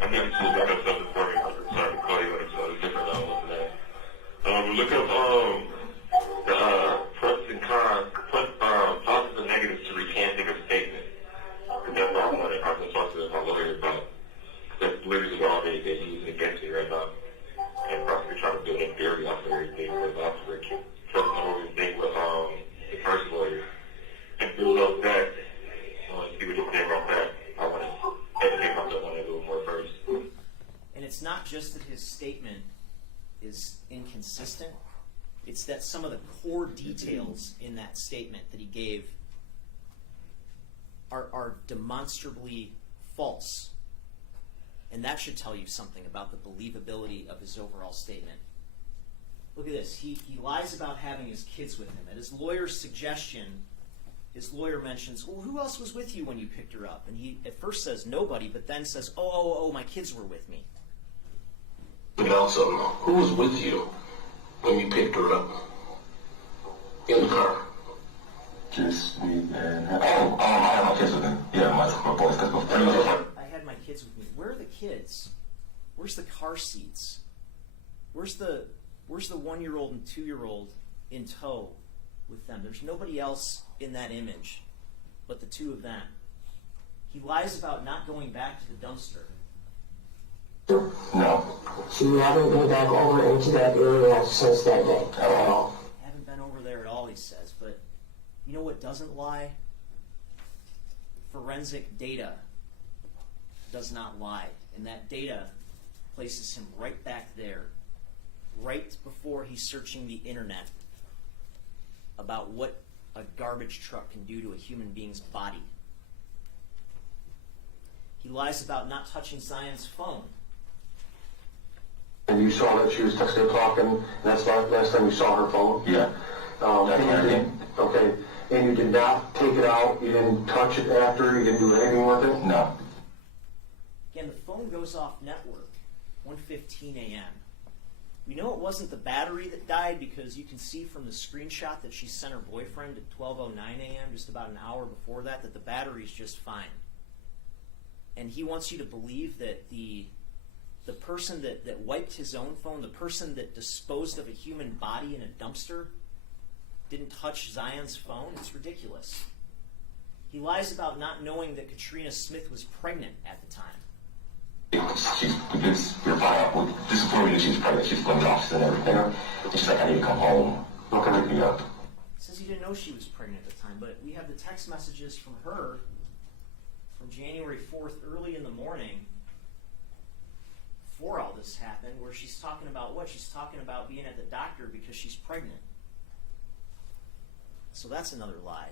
I never told you about stuff before. I'm sorry to call you when it's different level than that. Look up the pros and cons, positives and negatives to recanting a statement. Because that's all I wanted. I've been talking to my lawyer about. That's literally all they're using against me right now. And prosecutor trying to build a theory off of everything. But officer telling the whole thing with the first lawyer and build up that. See what you think about that. I want to educate myself on it a little more first. And it's not just that his statement is inconsistent, it's that some of the core details in that statement that he gave are demonstrably false. And that should tell you something about the believability of his overall statement. Look at this. He lies about having his kids with him. At his lawyer's suggestion, his lawyer mentions, well, who else was with you when you picked her up? And he at first says nobody, but then says, oh, my kids were with me. But also, who was with you? when you picked her up in the car? Just me and her. I had my kids with me. Yeah, my boys, because before. I had my kids with me. Where are the kids? Where's the car seats? Where's the 1-year-old and 2-year-old in tow with them? There's nobody else in that image but the two of them. He lies about not going back to the dumpster. No. So you haven't been back over into that area since that day at all? Haven't been over there at all, he says. But you know what doesn't lie? Forensic data does not lie. And that data places him right back there, right before he's searching the internet about what a garbage truck can do to a human being's body. He lies about not touching Zion's phone. And you saw that she was texting or talking, and that's the last time you saw her phone? Yeah. Okay. And you did not take it out, you didn't touch it after, you didn't do anything with it? No. Again, the phone goes off network, 1:15 a.m. We know it wasn't the battery that died because you can see from the screenshot that she sent her boyfriend at 12:09 a.m., just about an hour before that the battery's just fine. And he wants you to believe that the person that wiped his own phone, the person that disposed of a human body in a dumpster, didn't touch Zion's phone? It's ridiculous. He lies about not knowing that Katrina Smith was pregnant at the time. Just before we knew she was pregnant, she's going to the office and everything. And she's like, I need to come home. Don't come pick me up. He says he didn't know she was pregnant at the time, but we have the text messages from her from January 4th, early in the morning, before all this happened, where she's talking about what? She's talking about being at the doctor because she's pregnant. So that's another lie.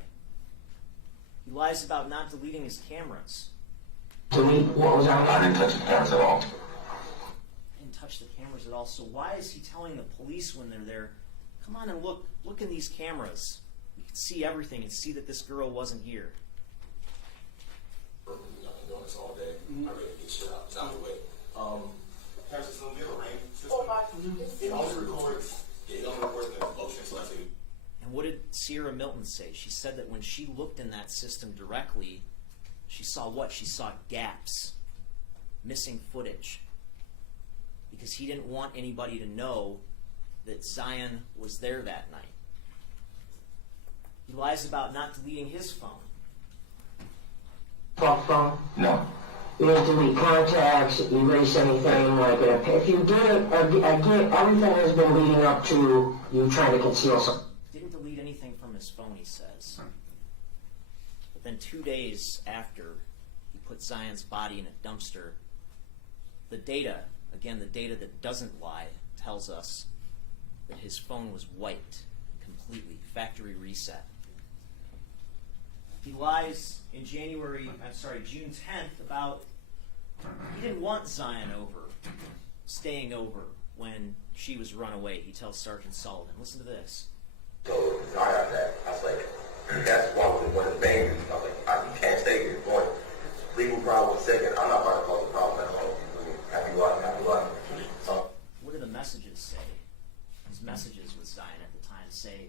He lies about not deleting his cameras. Delete what was on I didn't touch the cameras at all. Didn't touch the cameras at all. So why is he telling the police when they're there, come on and look in these cameras. You can see everything and see that this girl wasn't here. I've been doing this all day. I really get shit out. It's out of the way. Parents just don't get a rain system. It only records. Yeah, it only records the motion selecting. And what did Sierra Milton say? She said that when she looked in that system directly, she saw what? She saw gaps, missing footage. Because he didn't want anybody to know that Zion was there that night. He lies about not deleting his phone. phone? No. You didn't delete contacts, erase anything, like if you did it, again, everything has been leading up to you trying to conceal something. Didn't delete anything from his phone, he says. But then 2 days after he put Zion's body in a dumpster, the data, again, the data that doesn't lie, tells us that his phone was wiped completely, factory reset. He lies in June 10th about he didn't want Zion staying over when she was run away. He tells Sergeant Sullivan. Listen to this. So Zion that I was like, that's one of the main reasons. I was like, you can't stay here. Going legal problem second. I'm not about to cause a problem at home. Happy life. What do the messages say? His messages with Zion at the time say,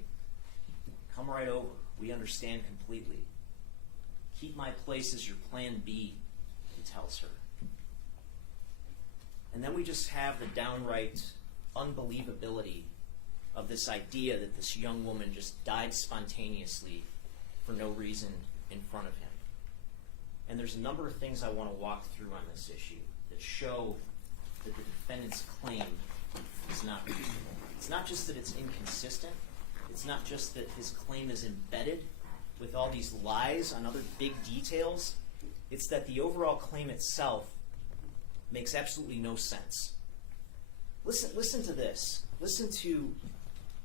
come right over. We understand completely. Keep my place as your plan B, he tells her. And then we just have the downright unbelievability of this idea that this young woman just died spontaneously for no reason in front of him. And there's a number of things I want to walk through on this issue that show that the defendant's claim is not reasonable. It's not just that it's inconsistent. It's not just that his claim is embedded with all these lies on other big details. It's that the overall claim itself makes absolutely no sense. Listen to this. Listen to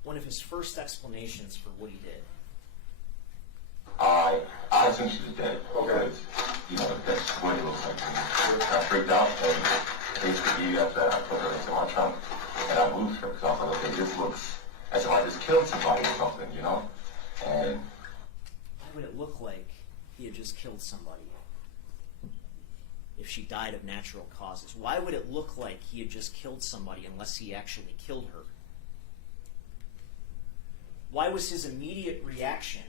one of his first explanations for what he did. I assume she was dead. Okay. That's what it looks like. I freaked out and basically after that I put her into my trunk and I moved her because I was like, okay, this looks as if I just killed somebody or something, And why would it look like he had just killed somebody if she died of natural causes? Why would it look like he had just killed somebody unless he actually killed her? Why was his immediate reaction,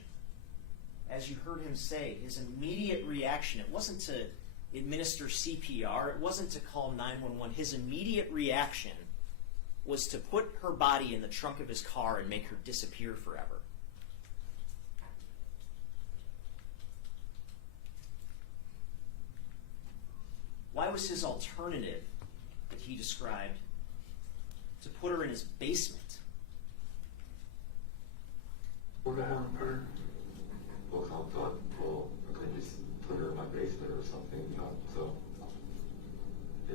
as you heard him say, his immediate reaction, it wasn't to administer CPR, it wasn't to call 911, his immediate reaction was to put her body in the trunk of his car and make her disappear forever. Why was his alternative that he described to put her in his basement? Well, I thought, well, I could just put her in my basement or something, you know, so.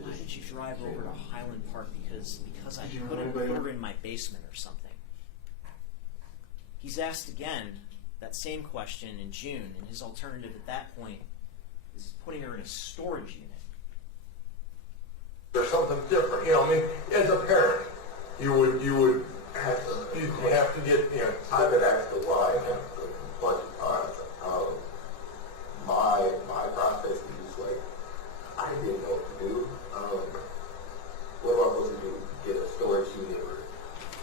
Why did you drive over to Highland Park? Because I couldn't put her in my basement or something. He's asked again that same question in June, and his alternative at that point is putting her in a storage unit. There's something different, you know, I mean, as a parent, you would have to get, you know. I've been asked a why a bunch of times. My process is just like, I didn't know what to do. What am I supposed to do? Get a storage unit or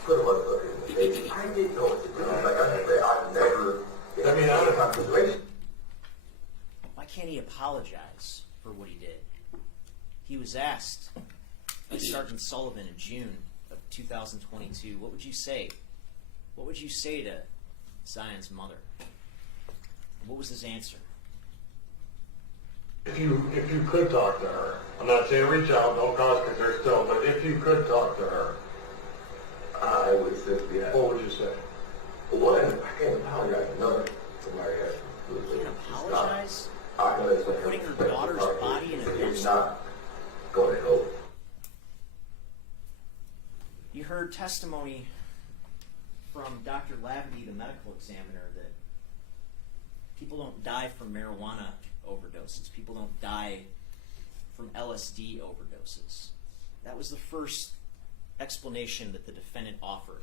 put a motherfucker in the basement? I didn't know what to do. Like I said, I've never been in that kind of situation. Why can't he apologize for what he did? He was asked by Sergeant Sullivan in June of 2022, what would you say? What would you say to Zion's mother? What was his answer? If you could talk to her, I'm not saying reach out, don't cause concern still, but if you could talk to her, I would simply have. what would you say? One, I can't apologize. Another, somebody has to Can't apologize? I can let For putting her daughter's body in a It's basement? not going to help. You heard testimony from Dr. Laverty, the medical examiner, that people don't die from marijuana overdoses. People don't die from LSD overdoses. That was the first explanation that the defendant offered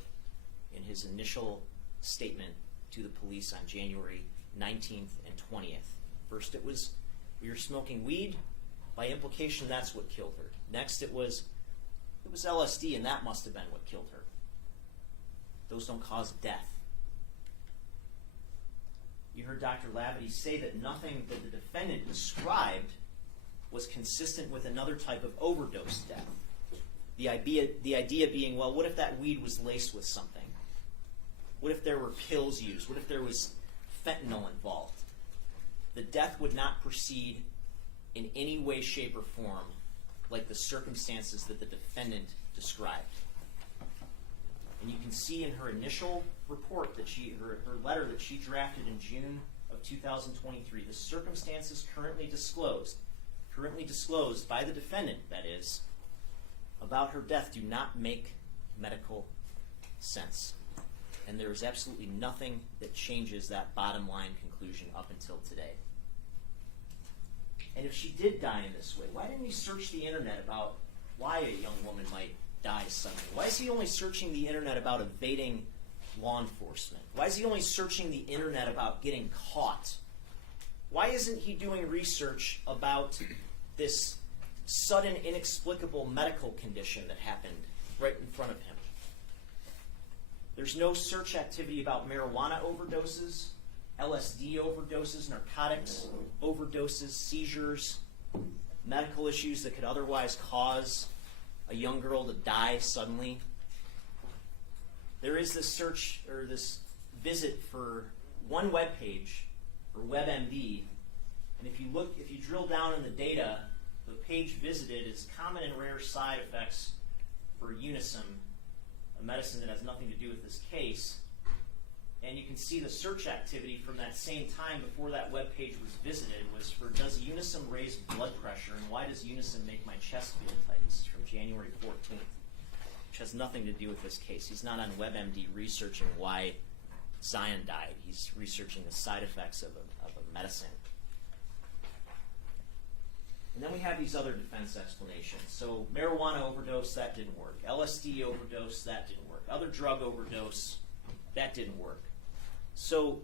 in his initial statement to the police on January 19th and 20th. First it was, we were smoking weed. By implication, that's what killed her. Next it was LSD, and that must have been what killed her. Those don't cause death. You heard Dr. Laverty say that nothing that the defendant described was consistent with another type of overdose death. The idea being, well, what if that weed was laced with something? What if there were pills used? What if there was fentanyl involved? The death would not proceed in any way, shape, or form like the circumstances that the defendant described. And you can see in her initial report that her letter that she drafted in June of 2023, the circumstances currently disclosed by the defendant, that is, about her death do not make medical sense. And there is absolutely nothing that changes that bottom line conclusion up until today. And if she did die in this way, why didn't he search the internet about why a young woman might die suddenly? Why is he only searching the internet about evading law enforcement? Why is he only searching the internet about getting caught? Why isn't he doing research about this sudden, inexplicable medical condition that happened right in front of him? There's no search activity about marijuana overdoses, LSD overdoses, narcotics overdoses, seizures, medical issues that could otherwise cause a young girl to die suddenly. There is this search or this visit for one web page for WebMD, and if you drill down in the data, the page visited is common and rare side effects for Unisum, a medicine that has nothing to do with this case. And you can see the search activity from that same time before that web page was visited was for, does Unisum raise blood pressure, and why does Unisum make my chest feel tight? This is from January 14th, which has nothing to do with this case. He's not on WebMD researching why Zion died. He's researching the side effects of a medicine. And then we have these other defense explanations. So marijuana overdose, that didn't work. LSD overdose, that didn't work. Other drug overdose, that didn't work. So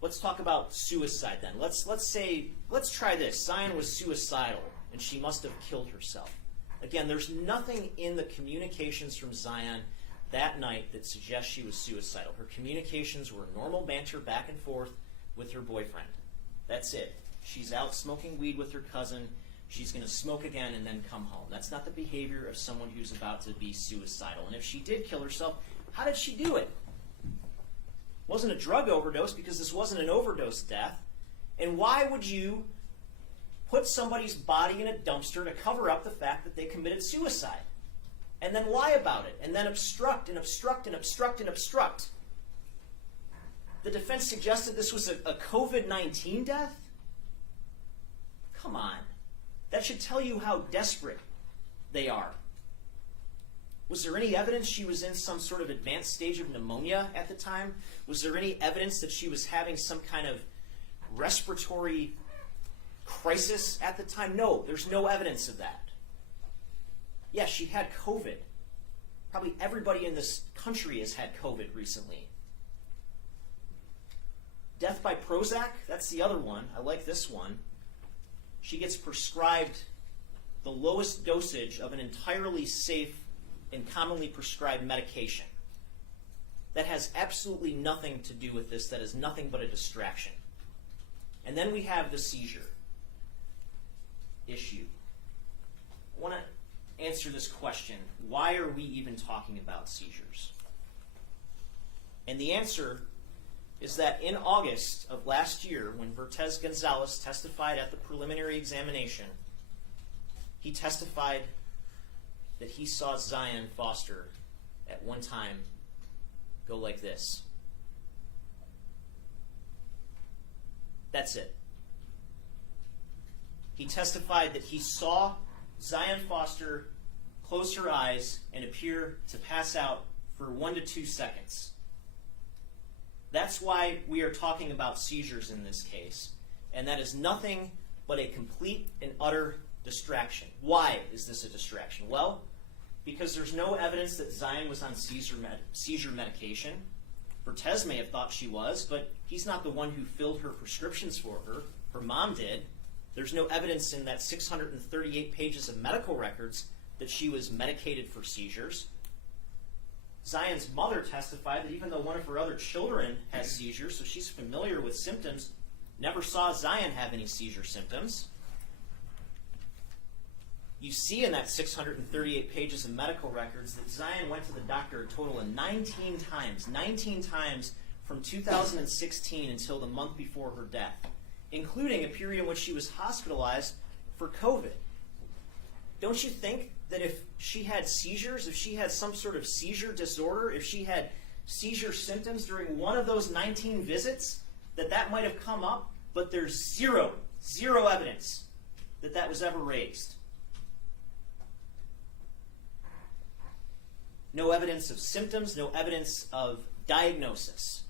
let's talk about suicide then. Let's try this. Zion was suicidal, and she must have killed herself. Again, there's nothing in the communications from Zion that night that suggests she was suicidal. Her communications were normal banter back and forth with her boyfriend. That's it. She's out smoking weed with her cousin. She's going to smoke again and then come home. That's not the behavior of someone who's about to be suicidal. And if she did kill herself, how did she do it? It wasn't a drug overdose, because this wasn't an overdose death. And why would you put somebody's body in a dumpster to cover up the fact that they committed suicide? And then lie about it, and then obstruct and obstruct and obstruct and obstruct. The defense suggested this was a COVID-19 death? Come on. That should tell you how desperate they are. Was there any evidence she was in some sort of advanced stage of pneumonia at the time? Was there any evidence that she was having some kind of respiratory crisis at the time? No, there's no evidence of that. Yes, she had COVID. Probably everybody in this country has had COVID recently. Death by Prozac, that's the other one. I like this one. She gets prescribed the lowest dosage of an entirely safe and commonly prescribed medication. That has absolutely nothing to do with this. That is nothing but a distraction. And then we have the seizure issue. I want to answer this question. Why are we even talking about seizures? And the answer is that in August of last year, when Vertez Gonzalez testified at the preliminary examination, he testified that he saw Zion Foster at one time go like this. That's it. He testified that he saw Zion Foster close her eyes and appear to pass out for 1 to 2 seconds. That's why we are talking about seizures in this case. And that is nothing but a complete and utter distraction. Why is this a distraction? Well, because there's no evidence that Zion was on seizure medication. Vertez may have thought she was, but he's not the one who filled her prescriptions for her. Her mom did. There's no evidence in that 638 pages of medical records that she was medicated for seizures. Zion's mother testified that even though one of her other children has seizures, so she's familiar with symptoms, never saw Zion have any seizure symptoms. You see in that 638 pages of medical records that Zion went to the doctor a total of 19 times from 2016 until the month before her death, including a period in which she was hospitalized for COVID. Don't you think that if she had seizures, if she had some sort of seizure disorder, if she had seizure symptoms during one of those 19 visits, that might have come up? But there's zero evidence that that was ever raised. No evidence of symptoms, no evidence of diagnosis.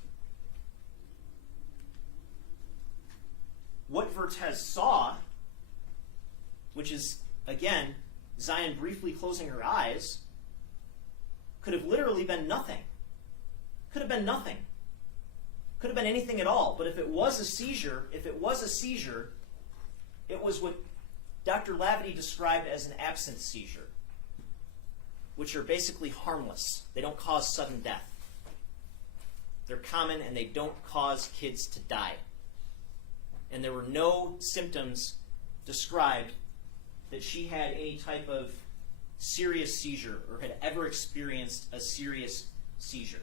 What Vertez saw, which is, again, Zion briefly closing her eyes, could have literally been nothing. Could have been nothing. Could have been anything at all. But if it was a seizure, it was what Dr. Lavity described as an absent seizure, which are basically harmless. They don't cause sudden death. They're common and they don't cause kids to die. And there were no symptoms described that she had any type of serious seizure or had ever experienced a serious seizure.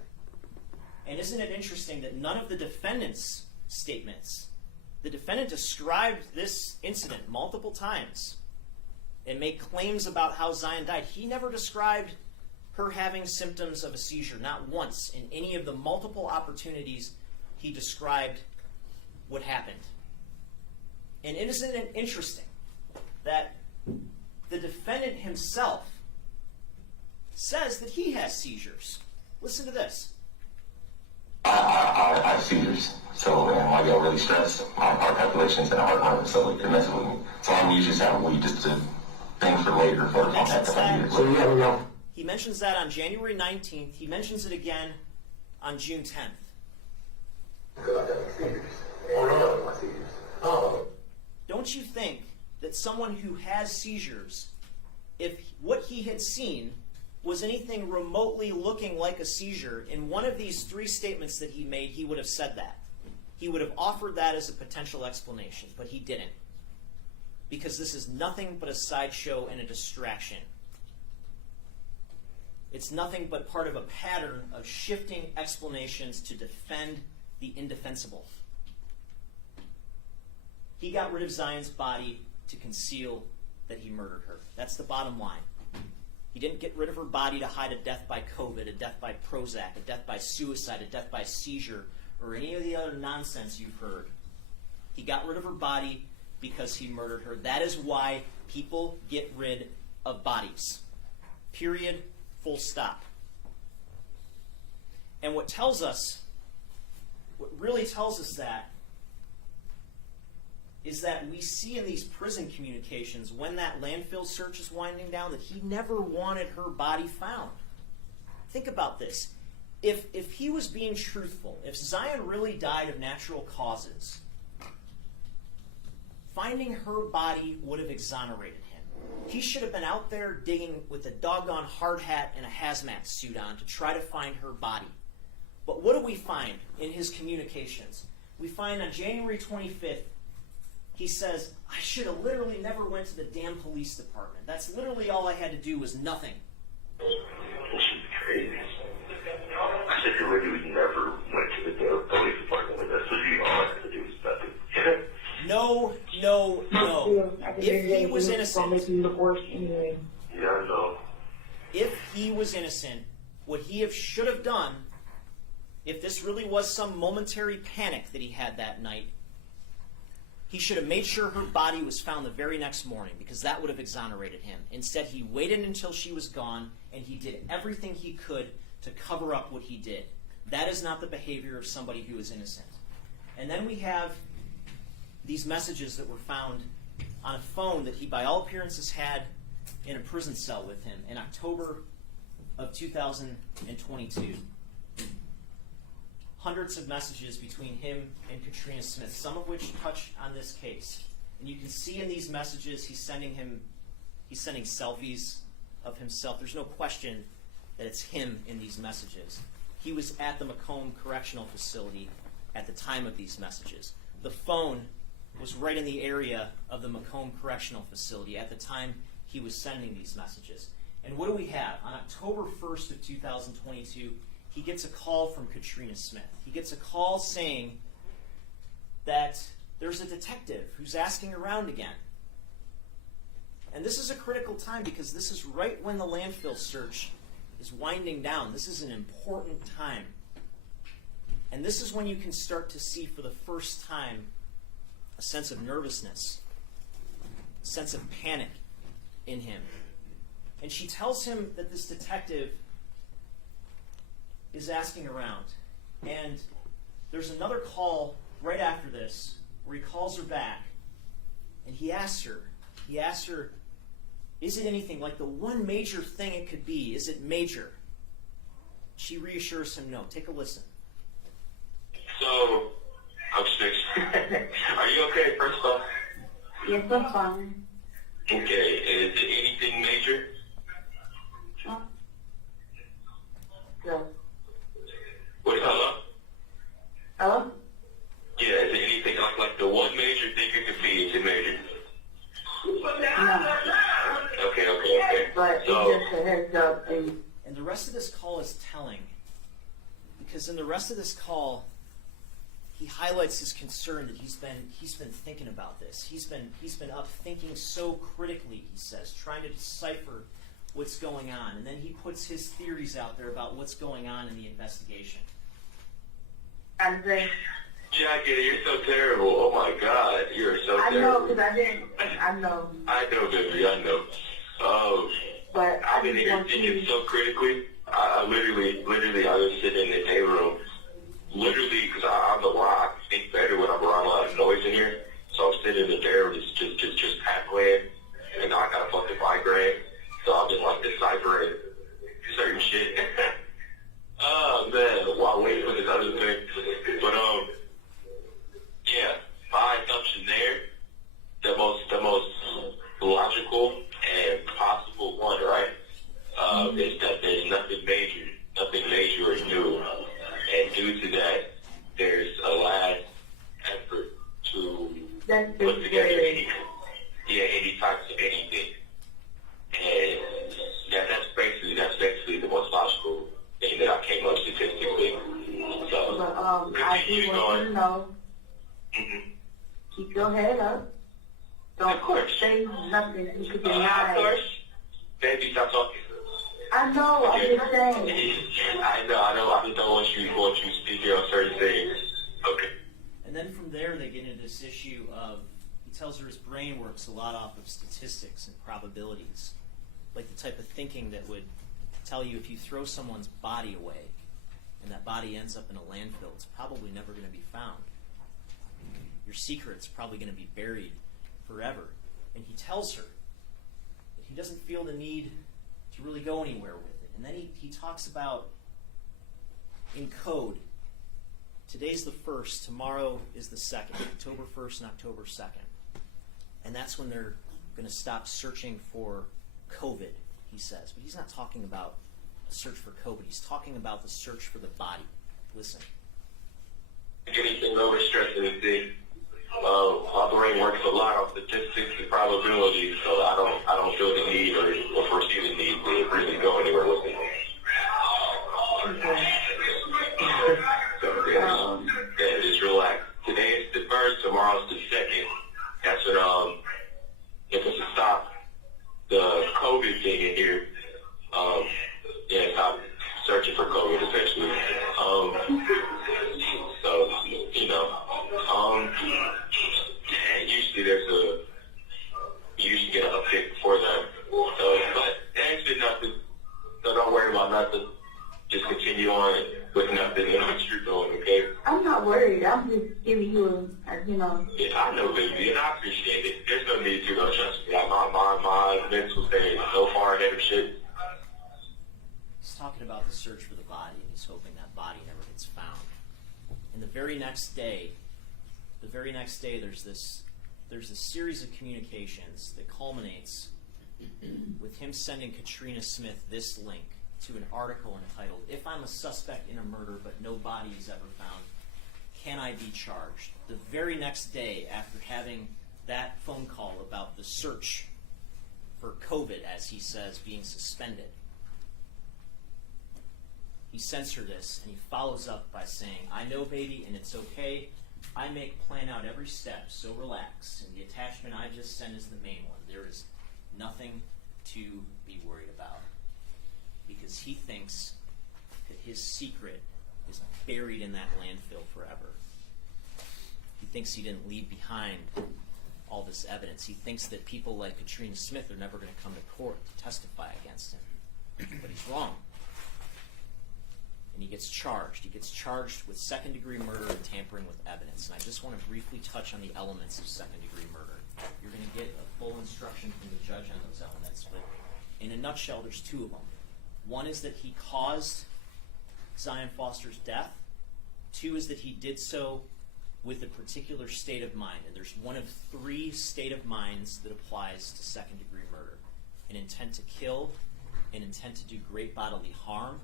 And isn't it interesting that none of the defendant's statements, the defendant described this incident multiple times and made claims about how Zion died. He never described her having symptoms of a seizure, not once in any of the multiple opportunities he described what happened. And isn't it interesting that the defendant himself says that he has seizures? Listen to this. I have seizures. So, and when I get really stressed, my heart calculations and heart rate, so it messes with me. So I'm usually having weed just to think for later. He mentions that on January 19th. He mentions it again on June 10th. Because I got seizures. And I know my seizures. Don't you think that someone who has seizures, if what he had seen was anything remotely looking like a seizure, in one of these 3 statements that he made, he would have said that. He would have offered that as a potential explanation, but he didn't. Because this is nothing but a sideshow and a distraction. It's nothing but part of a pattern of shifting explanations to defend the indefensible. He got rid of Zion's body to conceal that he murdered her. That's the bottom line. He didn't get rid of her body to hide a death by COVID, a death by Prozac, a death by suicide, a death by seizure, or any of the other nonsense you've heard. He got rid of her body because he murdered her. That is why people get rid of bodies. Period. Full stop. And what really tells us that, is that we see in these prison communications, when that landfill search is winding down, that he never wanted her body found. Think about this. If he was being truthful, if Zion really died of natural causes, finding her body would have exonerated him. He should have been out there digging with a doggone hard hat and a hazmat suit on to try to find her body. But what do we find in his communications? We find on January 25th, he says, I should have literally never went to the damn police department. That's literally all I had to do was nothing. She's crazy. I said, you literally never went to the damn police department. That's what you all had to do was nothing. No. If he was innocent, Yeah, I know. if he was innocent, what he should have done, if this really was some momentary panic that he had that night, he should have made sure her body was found the very next morning, because that would have exonerated him. Instead, he waited until she was gone, and he did everything he could to cover up what he did. That is not the behavior of somebody who is innocent. And then we have these messages that were found on a phone that he, by all appearances, had in a prison cell with him in October of 2022. Hundreds of messages between him and Katrina Smith, some of which touch on this case. And you can see in these messages he's sending selfies of himself. There's no question that it's him in these messages. He was at the Macomb Correctional Facility at the time of these messages. The phone was right in the area of the Macomb Correctional Facility at the time he was sending these messages. And what do we have? On October 1st of 2022, he gets a call from Katrina Smith. He gets a call saying that there's a detective who's asking around again. And this is a critical time, because this is right when the landfill search is winding down. This is an important time. And this is when you can start to see for the first time a sense of nervousness, a sense of panic in him. And she tells him that this detective is asking around. And there's another call right after this where he calls her back, and he asks her, is it anything like the one major thing it could be? Is it major? She reassures him no. Take a listen. So, I'm 6. Are you okay, first off? Yes, I'm fine. Okay, is it anything major? No. What, hello? Hello? Yeah, is it anything like the one major thing it could be? Is it major? No. Okay. But So, it's just a heads up. And the rest of this call is telling, because in the rest of this call, he highlights his concern that he's been thinking about this. He's been up thinking so critically, he says, trying to decipher what's going on. And then he puts his theories out there about what's going on in the investigation. I'm saying, Jackie, you're so terrible. Oh my God, you're so I know, terrible. because I know. I know, baby, I know. But I've I been just here want thinking you. so critically. I literally, I was sitting in the day room, literally, because I don't know why I think better when I'm around a lot of noise in here. So I'm sitting in the day room, just halfway, and now I got a fucking migraine. So I've been like deciphering certain shit. Oh man, while waiting for this other thing. But yeah, my assumption there, the most logical and possible one, right, is that That's put just together weird. any types of anything. And that's basically the most logical thing that I came up statistically. So, But I do want you to know, keep your head up. Don't Of course. say nothing you could of deny. course, baby, stop talking. I know, I'm just saying. I know. I just don't want you speaking on certain things. Okay. And then from there, they get into this issue of, he tells her his brain works a lot off of statistics and probabilities, like the type of thinking that would tell you if you throw someone's body away and that body ends up in a landfill, it's probably never going to be found. Your secret's probably going to be buried forever. And he tells her that he doesn't feel the need to really go anywhere with it. And then he talks about, in code, today's the 1st, tomorrow is the 2nd, October 1st and October 2nd. And that's when they're going to stop searching for COVID, he says. But he's not talking about a search for COVID. He's talking about the search for the body. Listen. Anything over stressing the thing. My brain works a lot on statistics and probabilities, so I don't feel the need or foresee the need to really go anywhere with it. So just relax. Today is the 1st, tomorrow's the 2nd. That's what if it's to stop the COVID thing in here. Stop searching for COVID essentially. So usually you usually get an uptick before that. But there's been nothing. So don't worry about nothing. Just continue on with nothing and what you're doing, okay? I'm not worried. I'm just giving you Yeah, I know, baby, and I appreciate it. There's no need to, trust me. My mental state is so far ahead of shit. He's talking about the search for the body, and he's hoping that body never gets found. And the very next day, there's a series of communications that culminates with him sending Katrina Smith this link to an article entitled, "If I'm a Suspect in a Murder but no body is ever found, can I be charged?" The very next day, after having that phone call about the search for COVID, as he says, being suspended, he sends her this, and he follows up by saying, "I know, baby, and it's okay. I plan out every step, so relax. And the attachment I just sent is the main one. There is nothing to be worried about." Because he thinks that his secret is buried in that landfill forever. He thinks he didn't leave behind all this evidence. He thinks that people like Katrina Smith are never going to come to court to testify against him. But he's wrong. And he gets charged. He gets charged with second-degree murder and tampering with evidence. And I just want to briefly touch on the elements of second-degree murder. You're going to get a full instruction from the judge on those elements. But in a nutshell, there's two of them. One is that he caused Zion Foster's death. Two is that he did so with a particular state of mind. And there's one of three state of minds that applies to second-degree murder: an intent to kill, an intent to do great bodily harm,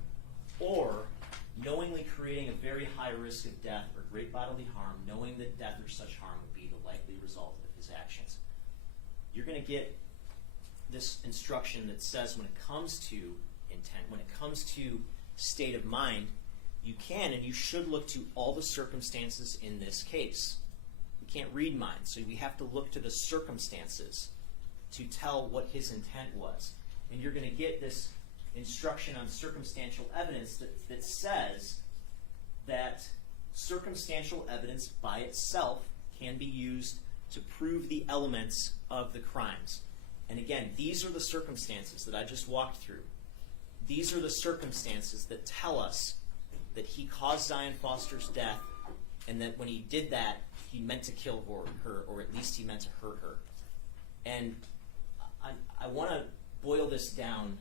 or knowingly creating a very high risk of death or great bodily harm, knowing that death or such harm would be the likely result of his actions. You're going to get this instruction that says when it comes to intent, when it comes to state of mind, you can and you should look to all the circumstances in this case. We can't read minds, so we have to look to the circumstances to tell what his intent was. And you're going to get this instruction on circumstantial evidence that says that circumstantial evidence by itself can be used to prove the elements of the crimes. And again, these are the circumstances that I just walked through. These are the circumstances that tell us that he caused Zion Foster's death, and that when he did that, he meant to kill her, or at least he meant to hurt her. And I want to boil this down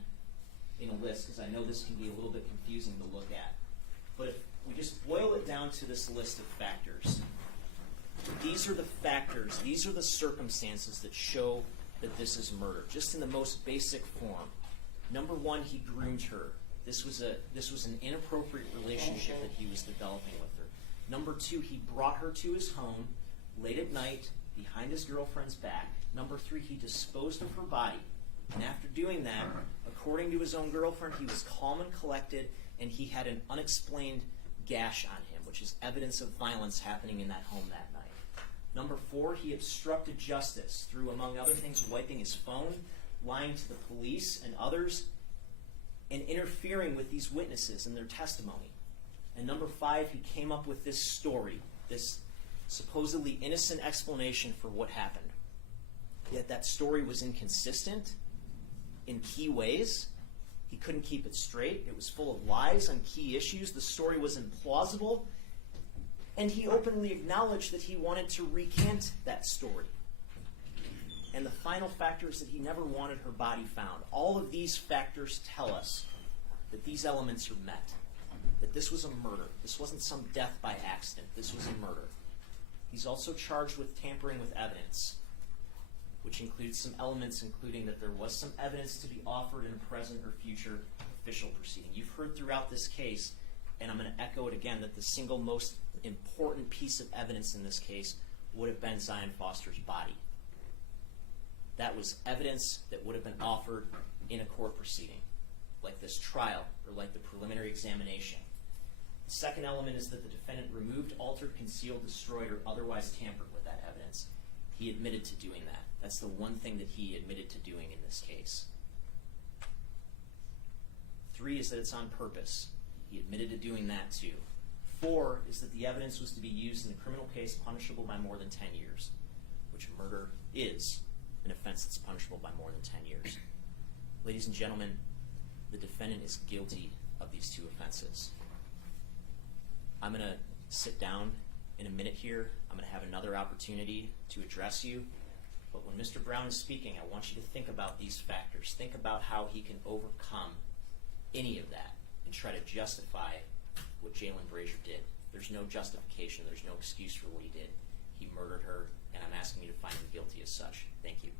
in a list, because I know this can be a little bit confusing to look at. But if we just boil it down to this list of factors, these are the factors, these are the circumstances that show that this is murder, just in the most basic form. Number one, he groomed her. This was an inappropriate relationship that he was developing with her. Number two, he brought her to his home late at night behind his girlfriend's back. Number 3, he disposed of her body. And after doing that, according to his own girlfriend, he was calm and collected, and he had an unexplained gash on him, which is evidence of violence happening in that home that night. Number 4, he obstructed justice through, among other things, wiping his phone, lying to the police and others, and interfering with these witnesses and their testimony. And number 5, he came up with this story, this supposedly innocent explanation for what happened. Yet that story was inconsistent in key ways. He couldn't keep it straight. It was full of lies on key issues. The story was implausible. And he openly acknowledged that he wanted to recant that story. And the final factor is that he never wanted her body found. All of these factors tell us that these elements are met, that this was a murder. This wasn't some death by accident. This was a murder. He's also charged with tampering with evidence, which includes some elements, including that there was some evidence to be offered in a present or future official proceeding. You've heard throughout this case, and I'm going to echo it again, that the single most important piece of evidence in this case would have been Zion Foster's body. That was evidence that would have been offered in a court proceeding, like this trial or like the preliminary examination. The second element is that the defendant removed, altered, concealed, destroyed, or otherwise tampered with that evidence. He admitted to doing that. That's the one thing that he admitted to doing in this case. 3 is that it's on purpose. He admitted to doing that too. 4 is that the evidence was to be used in a criminal case punishable by more than 10 years, which murder is an offense that's punishable by more than 10 years. Ladies and gentlemen, the defendant is guilty of these 2 offenses. I'm going to sit down in a minute here. I'm going to have another opportunity to address you. But when Mr. Brown is speaking, I want you to think about these factors. Think about how he can overcome any of that and try to justify what Jaylin Brazier did. There's no justification. There's no excuse for what he did. He murdered her, and I'm asking you to find him guilty as such. Thank you.